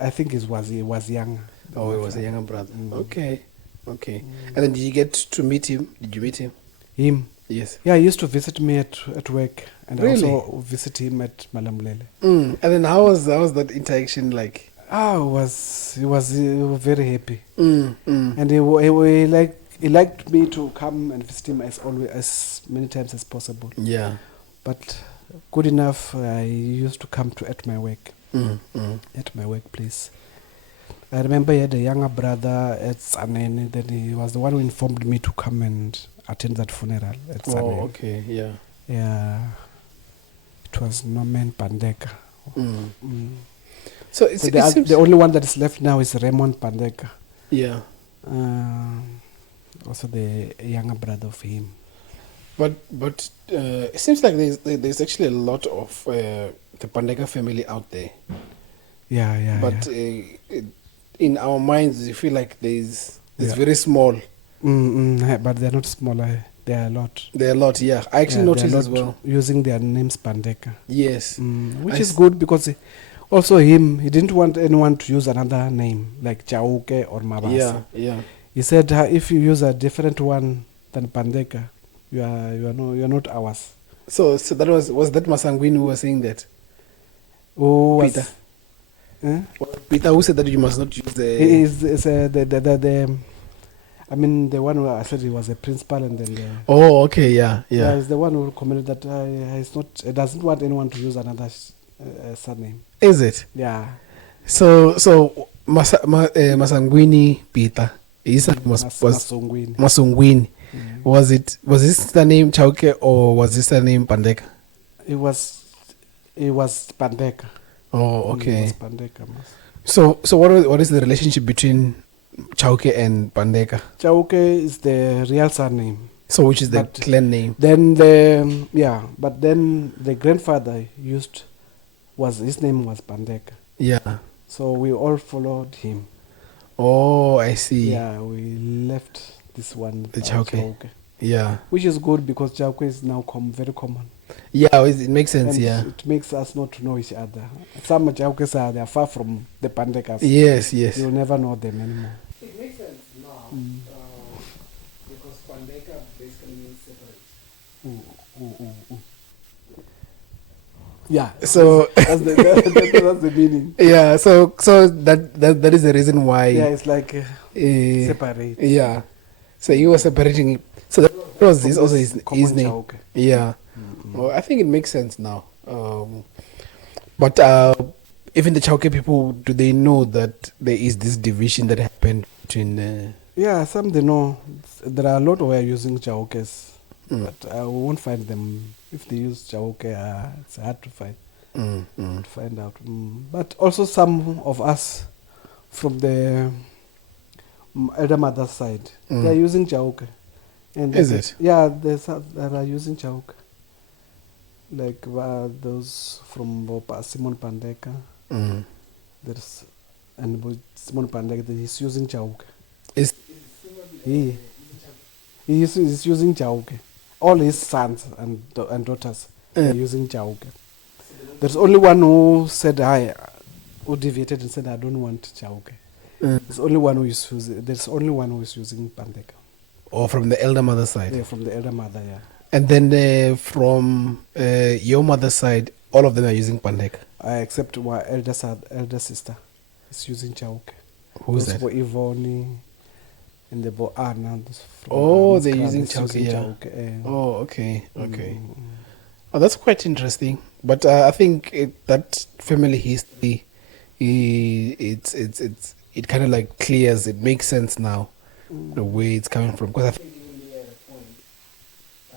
I think he was younger. Oh, he was a younger brother. Okay. And then did you get to meet him? Did you meet him? Him? Yes. Yeah, he used to visit me at work, and Really? I also visit him at Malamulele. And then how was that interaction like? He was very happy, and he liked me to come and visit him as many times as possible. Yeah. But good enough, I used to come at my work, at my workplace. I remember he had a younger brother at Tsanene. Then he was the one who informed me to come and attend that funeral at Tsanene. Oh, okay, yeah. Yeah, it was Norman Pandeka. Mm. So So the only one that is left now is Raymond Pandeka. Yeah. Also the younger brother of him. But it seems like there's actually a lot of the Pandeka family out there. Yeah. But in our minds, you feel like it's Yeah. very small. But they're not smaller. They are a lot. There are a lot, yeah. I actually Yeah, noticed they're as not well. using their names Pandeka. Yes. Which I is s- good because also he didn't want anyone to use another name like Chauke or Mabasa. Yeah. He said if you use a different one than Pandeka, you're not ours. So that was that Masangwini who was saying that? Who was, Peter. eh? Peter who said that you must not use the... He is the I mean the one who I said he was a principal and then Oh, okay, yeah. he's the one who commented that he doesn't want anyone to use another surname. Is it? Yeah. So Masangwini Peter. His name was Masongwini. Masungwini. Was this the name Chauke or was this the name Pandeka? It was Pandeka. Oh, It okay. was Pandeka. So what is the relationship between Chauke and Pandeka? Chauke is the real surname. So which is the But clan name? Then but then the grandfather his name was Pandeka. Yeah. So we all followed him. Oh, I see. Yeah, we left this one. The Chauke. Yeah. Which is good because Chauke is now very common. Yeah, it makes sense, And yeah. it makes us not to know each other. Some Chaukes they are far from the Pandekas. Yes. You'll never know them anymore. It makes sense now because Pandeka basically means separate. Yeah. So that's the meaning. yeah, so that is the reason why. Yeah, it's like separate. Yeah, so he was separating it. So that was this also his name. Chauke. Yeah, well, I think it makes sense now. But even the Chauke people, do they know that there is this division that happened between? Yeah, some they know. There are a lot who are using Chaukes, but we won't find them. If they use Chauke, it's hard to find. To find out. But also some of us from the elder mother's side, they are using Chauke. And Is it? Yeah, they are using Chauke. Like those from Simon Pandeka. There's and Simon Pandeka, he's using Chauke. Is He's using Chauke. All his sons and daughters are using Chauke. There's only one who said who deviated and said I don't want Chauke. There's only one who is using Pandeka. or from the elder mother side? Yeah, from the elder mother, yeah. And then from your mother's side, all of them are using Pandeka. Except my elder sister is using Chauke. Who's Those that? for Ivoni and the for Anna. Oh, they're using Chauke, yeah. Oh, okay. Oh, that's quite interesting. But I think that family history, it kind of like clears. It makes sense now, the way it's coming from. Because I think even me at a point, I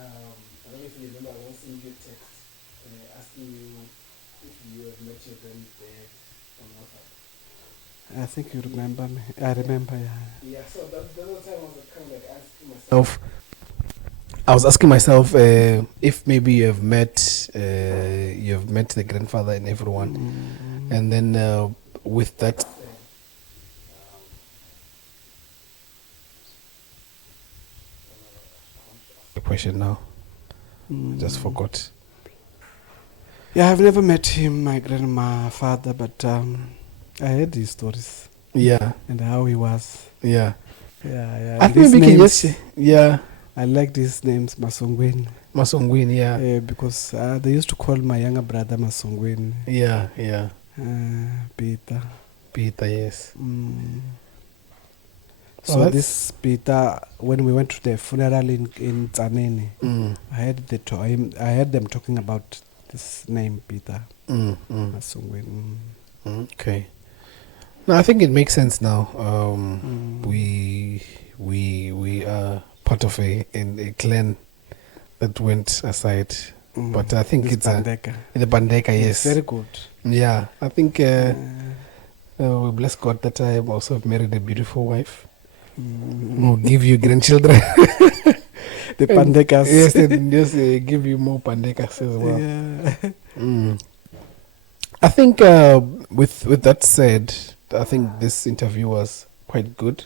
don't know if you remember, I once sent you a text asking you if you have met your granddad on WhatsApp. I think you remember me. I remember, yeah. Yeah, so that was the time I was kind of like asking myself. I was asking myself if maybe you have met the grandfather and everyone, and then with that. The question now, I just forgot. Yeah, I've never met him, my grandfather, but I heard his stories. Yeah, And how he was. yeah. Yeah. I think we can just I liked his names, Masongwini. Masongwini, yeah. Because they used to call my younger brother Masongwini. Yeah. Peter. Peter, yes. So this Peter, when we went to the funeral in Tsanene, I heard them talking about this name Peter Masongwini. Okay. No, I think it makes sense now. Mm. We are part of a clan that went aside, but I think This it's Pandeka. the Pandeka. It's Yes, very good. yeah. I think Uh, we bless God that I also have married a beautiful wife mm, who will give you grandchildren. the And Pandekas. yes, and yes, give you more Pandekas as well. Yeah. Mm. I think with that said, I think this interview was quite good.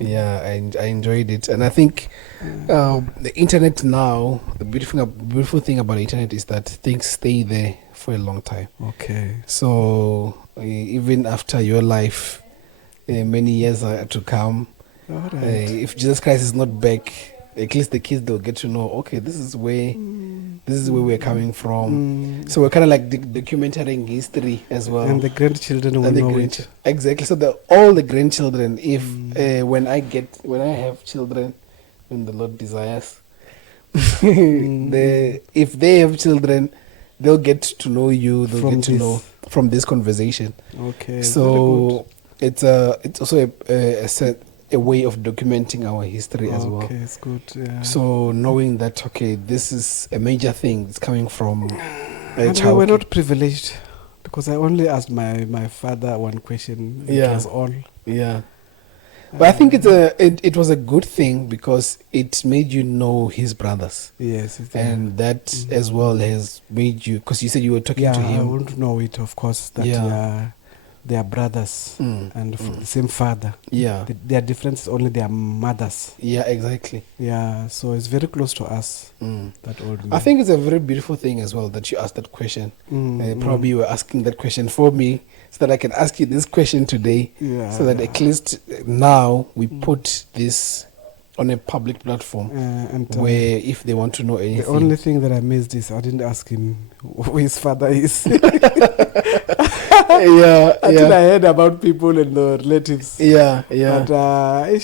Yeah, I enjoyed it, and I think the internet now, the beautiful thing about the internet is that things stay there for a long time. Okay. So even after your life, many years are to come, All right. if Jesus Christ is not back, at least the kids they'll get to know. Okay, this is where we're coming from. So we're kind of like documenting history as well. And the grandchildren will And the know it. exactly. So all the grandchildren, if when I have children, when the Lord desires, if they have children, they'll get to know you. They'll From get to this. know from this conversation. Okay. So it's also a way of documenting our history as well. Okay, it's good. Yeah. So knowing that this is a major thing. It's coming from a and we child. were not privileged because I only asked my father one question. It Yeah. was all. Yeah. But I think it was a good thing because it made you know his brothers, Yes. and that as well has made you, because you said you were talking yeah, to I him. want to know it, of course, that Yeah. they are brothers and the same father. Yeah, Their difference is only their mothers. yeah, exactly. Yeah, so it's very close to us. That old man. I think it's a very beautiful thing as well that you asked that question. Probably you were asking that question for me so that I can ask you this question today, Yeah, so that yeah. at least now we put this on a public platform and where if they want to know anything. the only thing that I missed is I didn't ask him who his father is. Yeah, Until I heard about people and the relatives. yeah. But I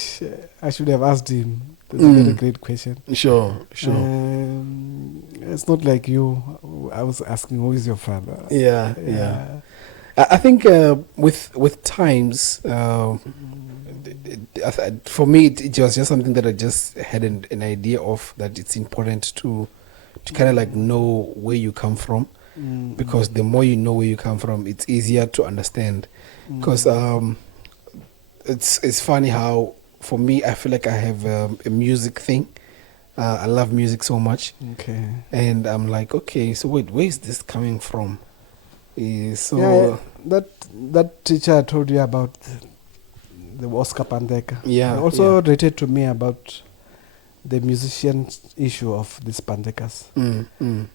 should have asked him. That's a very great question. Sure. It's not like you. I was asking who is your father. Yeah. I think with times, for me, it was just something that I just had an idea of, that it's important to kind of like know where you come from, because the more you know where you come from, it's easier to understand. Because it's funny how, for me, I feel like I have a music thing. I love music so much. Okay. And I'm like, okay, so wait, where is this coming from? That teacher I told you about, the Oscar Pandeka. Yeah, He also related to me about the musician issue of these Pandekas.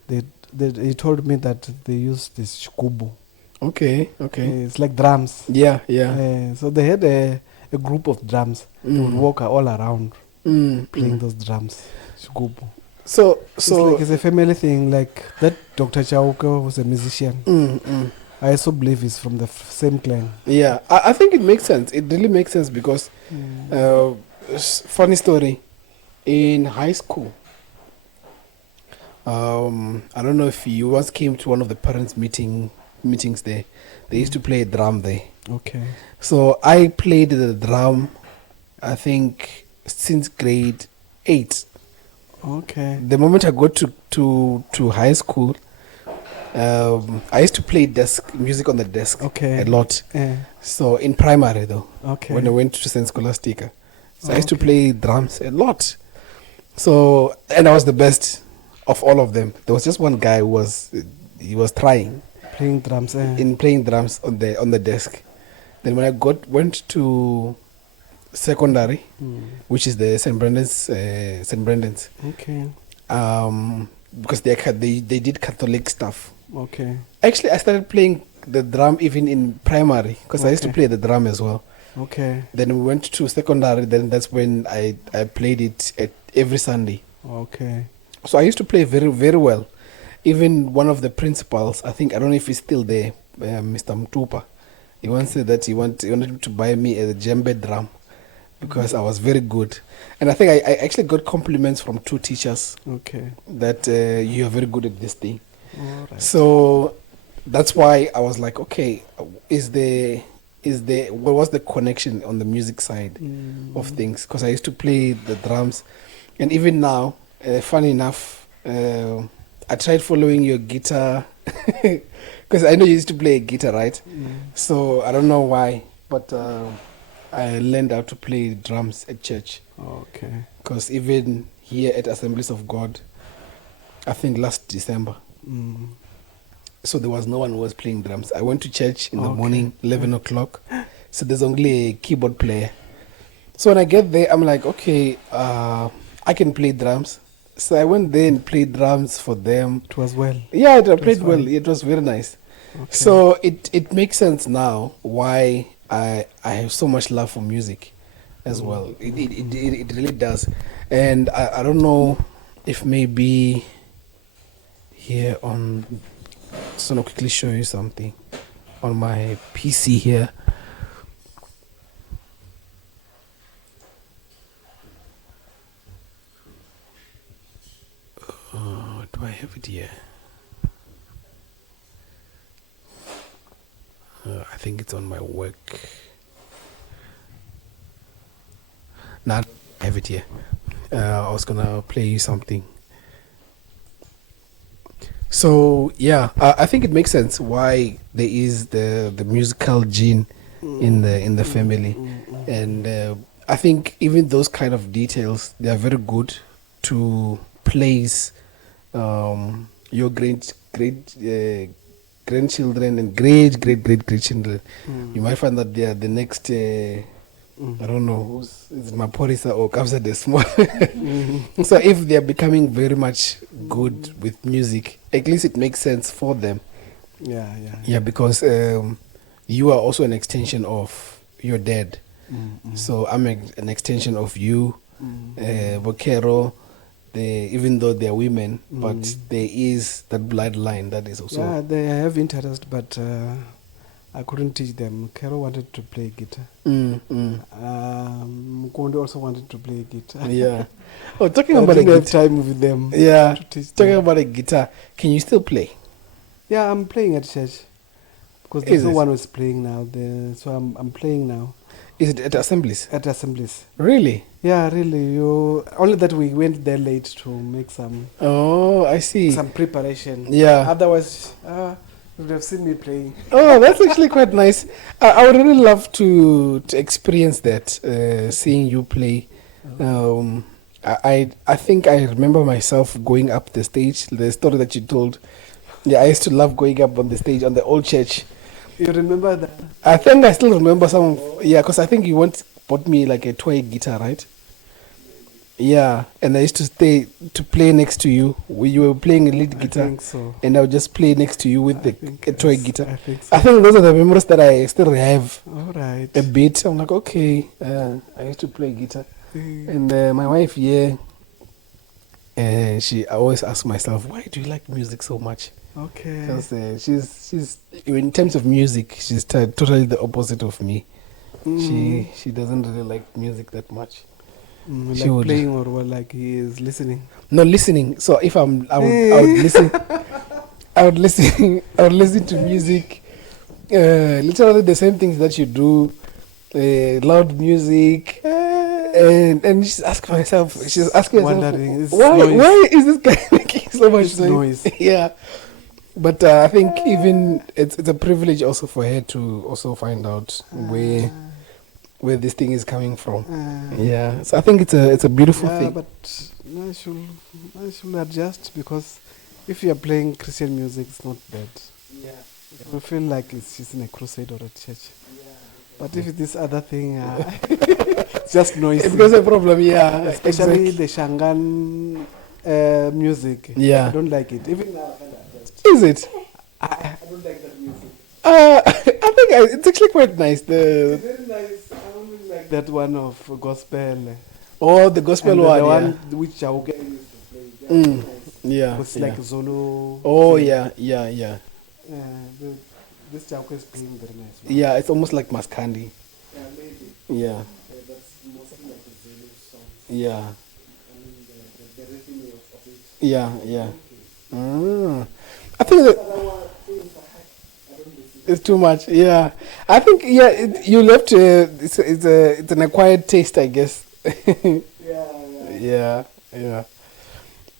He told me that they use this shkubu. Okay. It's like drums. Yeah. So they had a group of drums. They would walk all around playing those drums. Shkubu. So It's a family thing. Like that Dr. Chauko was a musician. I also believe he's from the same clan. Yeah, I think it makes sense. It really makes sense because, funny story, in high school, I don't know if you once came to one of the parents' meetings there. They used to play a drum there. Okay. So I played the drum, I think, since grade 8. Okay. The moment I got to high school, I used to play music on the desk a lot. So in primary though, when I went to St. Scholastica, so I used to play drums a lot. So, and I was the best of all of them. There was just one guy who was trying playing drums on the desk. Then when I went to secondary, which is the St. Brendan's. Okay. Because they did Catholic stuff. Okay. Actually, I started playing the drum even in primary, because I used to play the drum as well. Okay. Then we went to secondary. Then that's when I played it every Sunday. Okay. So I used to play very, very well. Even one of the principals, I don't know if he's still there, Mr. Mtupa. He once said that he wanted to buy me a djembe drum because I was very good. And I think I actually got compliments from 2 teachers. Okay. That you are very good at this thing. All right. So that's why I was like, okay, is there what was the connection on the music side of things? Because I used to play the drums, and even now, funny enough, I tried following your guitar because I know you used to play a guitar, right? So I don't know why, but I learned how to play drums at church. Okay. Because even here at Assemblies of God, I think last December, so there was no one who was playing drums. I went to church in the morning, 11 o'clock. So there's only a keyboard player. So when I get there, I'm like, okay, I can play drums. So I went there and played drums for them. It was well. Yeah, I played well. It was very nice. Okay. So it makes sense now why I have so much love for music as well. It really does. And I don't know if maybe here on, just want to quickly show you something on my PC here. Do I have it here? I think it's on my work. Now I have it here. I was gonna play you something. So yeah, I think it makes sense why there is the musical gene in the family, and I think even those kind of details, they are very good to place your grandchildren and great grandchildren. You might find that they are the next. I don't know, is it Maporisa or Kabza the Small? So if they are becoming very much good with music, at least it makes sense for them. Yeah, because you are also an extension of your dad. So I'm an extension of you, Bokero. Even though they are women, but there is that bloodline that is also. Yeah, they have interest, but I couldn't teach them. Kero wanted to play guitar. Mukondi also wanted to play guitar. Yeah. Oh, talking I about didn't a have guitar. time with them. Yeah. To teach Talking them. about a guitar, can you still play? Yeah, I'm playing at church because Is there's no it? one who's playing now. So I'm playing now Is it at assemblies? at assemblies. Really? Yeah, really. Only that we went there late to make some Oh, I see. preparation. Yeah. Otherwise, you would have seen me playing. Oh, that's actually quite nice. I would really love to experience that, seeing you play. I think I remember myself going up the stage, the story that you told. Yeah, I used to love going up on the stage on the old church. You remember that? I think I still remember some. Yeah, because I think you once bought me like a toy guitar, right? Yeah, and I used to stay to play next to you. You were playing a lead guitar, I think so. and I would just play next to you with a toy guitar. I think so. I think those are the memories that I still have All right. a bit. I'm like, okay, I used to play guitar, and my wife, yeah, I always ask myself, why do you like music so much? Okay. Because she's in terms of music, she's totally the opposite of me. She doesn't really like music that much. She Like would- playing or what? Like he is listening. No, listening. So if I would listen. I would listen. I would listen to music. Literally the same things that you do. Loud music. And she's asking myself. She's asking herself, Wondering, it's why? noise. Why is this guy making so much It's noise. Yeah. But I think even it's a privilege also for her to also find out where this thing is coming from. Yeah, so I think it's a beautiful Yeah, thing. but I should adjust because if you are playing Christian music, it's not bad. Yeah. You feel like it's just in a crusade or a church. But if it's this other thing, it's just noisy. It becomes a problem. Yeah, Especially exactly. the Shangan music. Yeah. I don't like it. Even now, Is it? I don't like that music. I think it's actually quite nice. It's very nice. I only like that one of gospel. The gospel And one. the Yeah. one which Jauge used to play. Very nice. Yeah. It's yeah. like Zulu. Oh thing. yeah. This Jauge is playing very nice. Yeah, it's almost like Maskandi. Yeah, maybe. Yeah. That's mostly like a Zulu song. Yeah. I mean, the rhythm of it. Yeah. I think that. It's too much. Yeah, I think you left. It's an acquired taste, I guess. Yeah, yeah,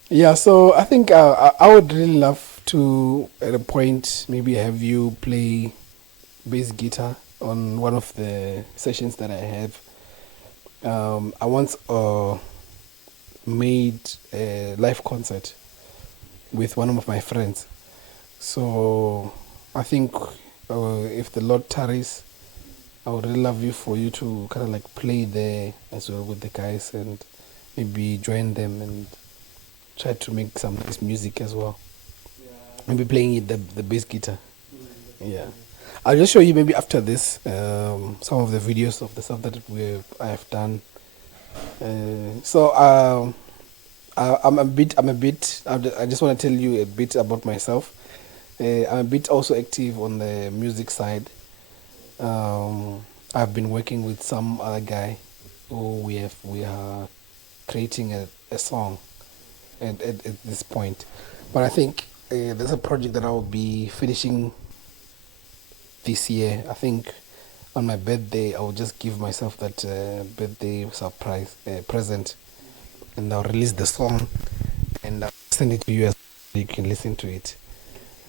yeah. So I think I would really love to, at a point, maybe have you play bass guitar on one of the sessions that I have. I once made a live concert with one of my friends. So I think if the Lord tarries, I would really love for you to kind of like play there as well with the guys and maybe join them and try to make some nice music as well. Maybe playing it the bass guitar. Yeah. I'll just show you maybe after this some of the videos of the stuff that I have done. I just want to tell you a bit about myself. I'm a bit also active on the music side. I've been working with some other guy who we are creating a song at this point. But I think there's a project that I will be finishing this year. I think on my birthday I will just give myself that birthday surprise present, and I'll release the song and I'll send it to you as you can listen to it.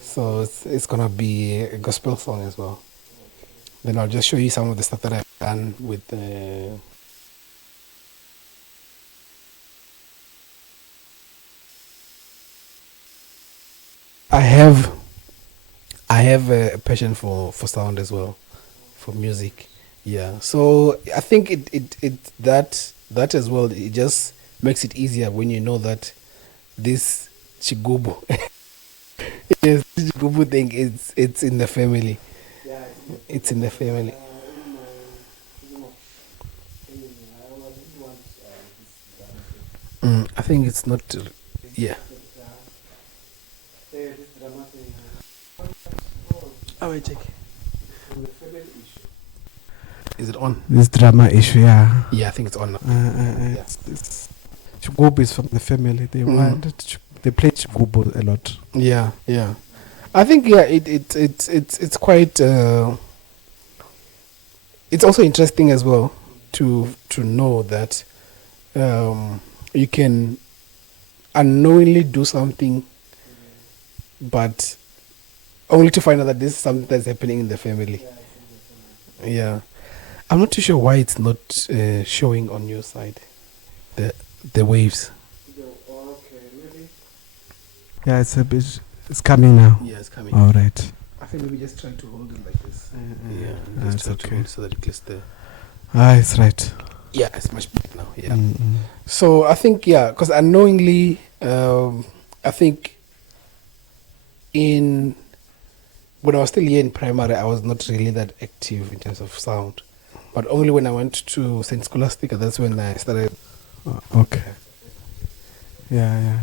So it's gonna be a gospel song as well. Then I'll just show you some of the stuff that I've done with I have a passion for sound as well, for music. Yeah. So I think that as well, it just makes it easier when you know that this chigubu yes, this chigubu thing it's in the family. It's in the family. I think it's not. Yeah. Oh, wait, check. Is it on? This drama issue, yeah. Yeah, I think it's on now. Yeah. Chigubu is from the family. They play Chigubu a lot. Yeah, yeah. I think it's quite. It's also interesting as well to know that you can unknowingly do something, but only to find out that this is something that's happening in the family. Yeah, I'm not too sure why it's not showing on your side, the waves. Yeah, it's coming now. Yeah, it's coming. All right. I think maybe just try to hold it like this. Yeah, that's just try to okay. hold so that it gets the. It's right. Yeah, it's much better now. Yeah. Mm-mm. So I think because unknowingly, I think when I was still here in primary, I was not really that active in terms of sound. But only when I went to St. Scholastica, that's when I started. Okay. Yeah.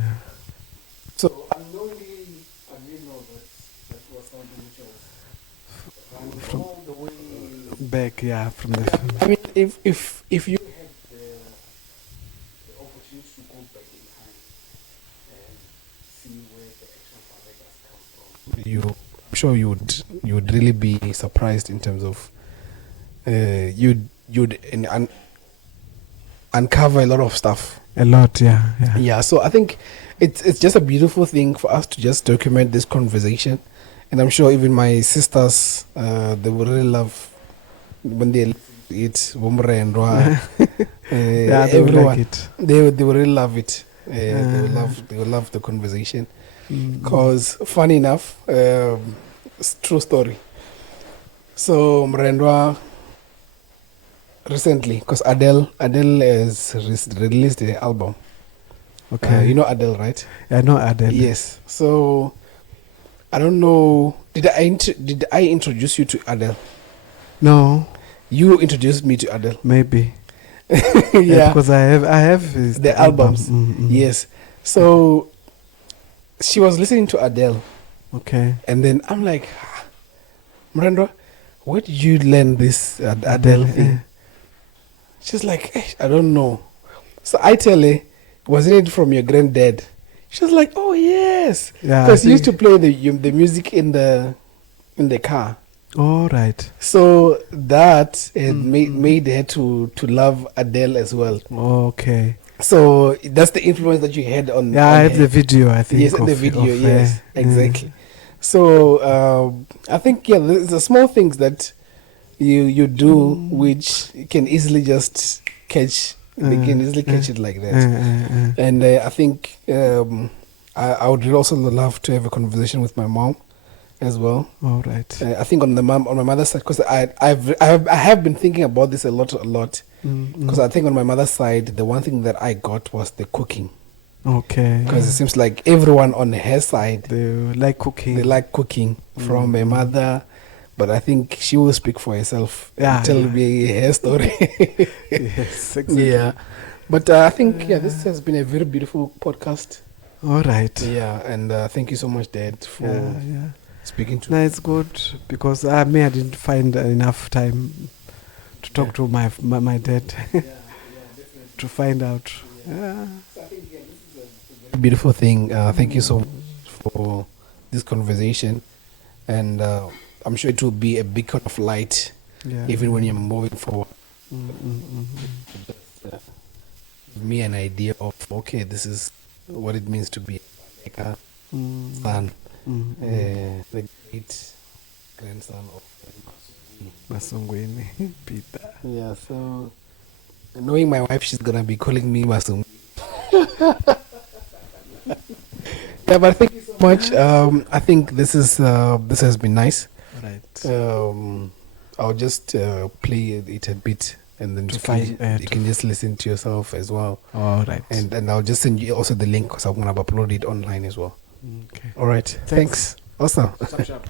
So unknowingly, I didn't know that was something which was From all the way back, yeah, from the. I mean, if you had the opportunity to go back in time and see where the actual Pandekas come from, I'm sure you would really be surprised in terms of you'd uncover a lot of stuff. A lot, yeah. Yeah, so I think it's just a beautiful thing for us to just document this conversation, and I'm sure even my sisters they would really love when they it yeah, they would like it. They would really love it. They would love the conversation because funny enough, it's true story. So Mrendwa recently, because Adele has released the album. Okay. You know Adele, right? I know Adele. Yes. So I don't know. Did I introduce you to Adele? No. You introduced me to Adele. Maybe. Yeah. Because I have the albums. Mm-hmm. Yes. So she was listening to Adele. Okay. And then I'm like, Miranda, where did you learn this Adele thing? She's like, I don't know. So I tell her, wasn't it from your granddad? She's like, oh yes. Yeah. Because he used to play the music in the car. All right. So that had made her to love Adele as well. Okay. So that's the influence that you had on. Yeah, on I have her. the video. I think. Yes, in the of- video, of, yes, exactly. So I think there's the small things that you do which can easily just catch. They can easily catch it like that. And I think I would also love to have a conversation with my mom as well. All right. I think on my mother's side, because I have been thinking about this a lot because I think on my mother's side the one thing that I got was the cooking. Okay. Because it seems like everyone on her side, They like cooking. they like cooking from my mother, but I think she will speak for herself Yeah, and tell yeah. me her story. Yes, exactly. Yeah, but I think this has been a very beautiful podcast. All right. Yeah, and thank you so much, Dad, for Yeah. speaking to No, me. it's good because I didn't find enough time to talk to my dad to find out. Yeah. Beautiful thing. Thank you so much for this conversation, and I'm sure it will be a beacon of light Yeah. even when you're moving forward. Give me an idea of okay, this is what it means to be a son, the great grandson of Masongweni Peter. yeah. So knowing my wife, she's gonna be calling me Masum. Yeah, but thank you so much. I think this has been nice. Right. I'll just play it a bit, and then To you find- can, you to can just listen to yourself as well. All right. And I'll just send you also the link because I'm gonna upload it online as well. Okay. All right. Thanks. Awesome. Sharp.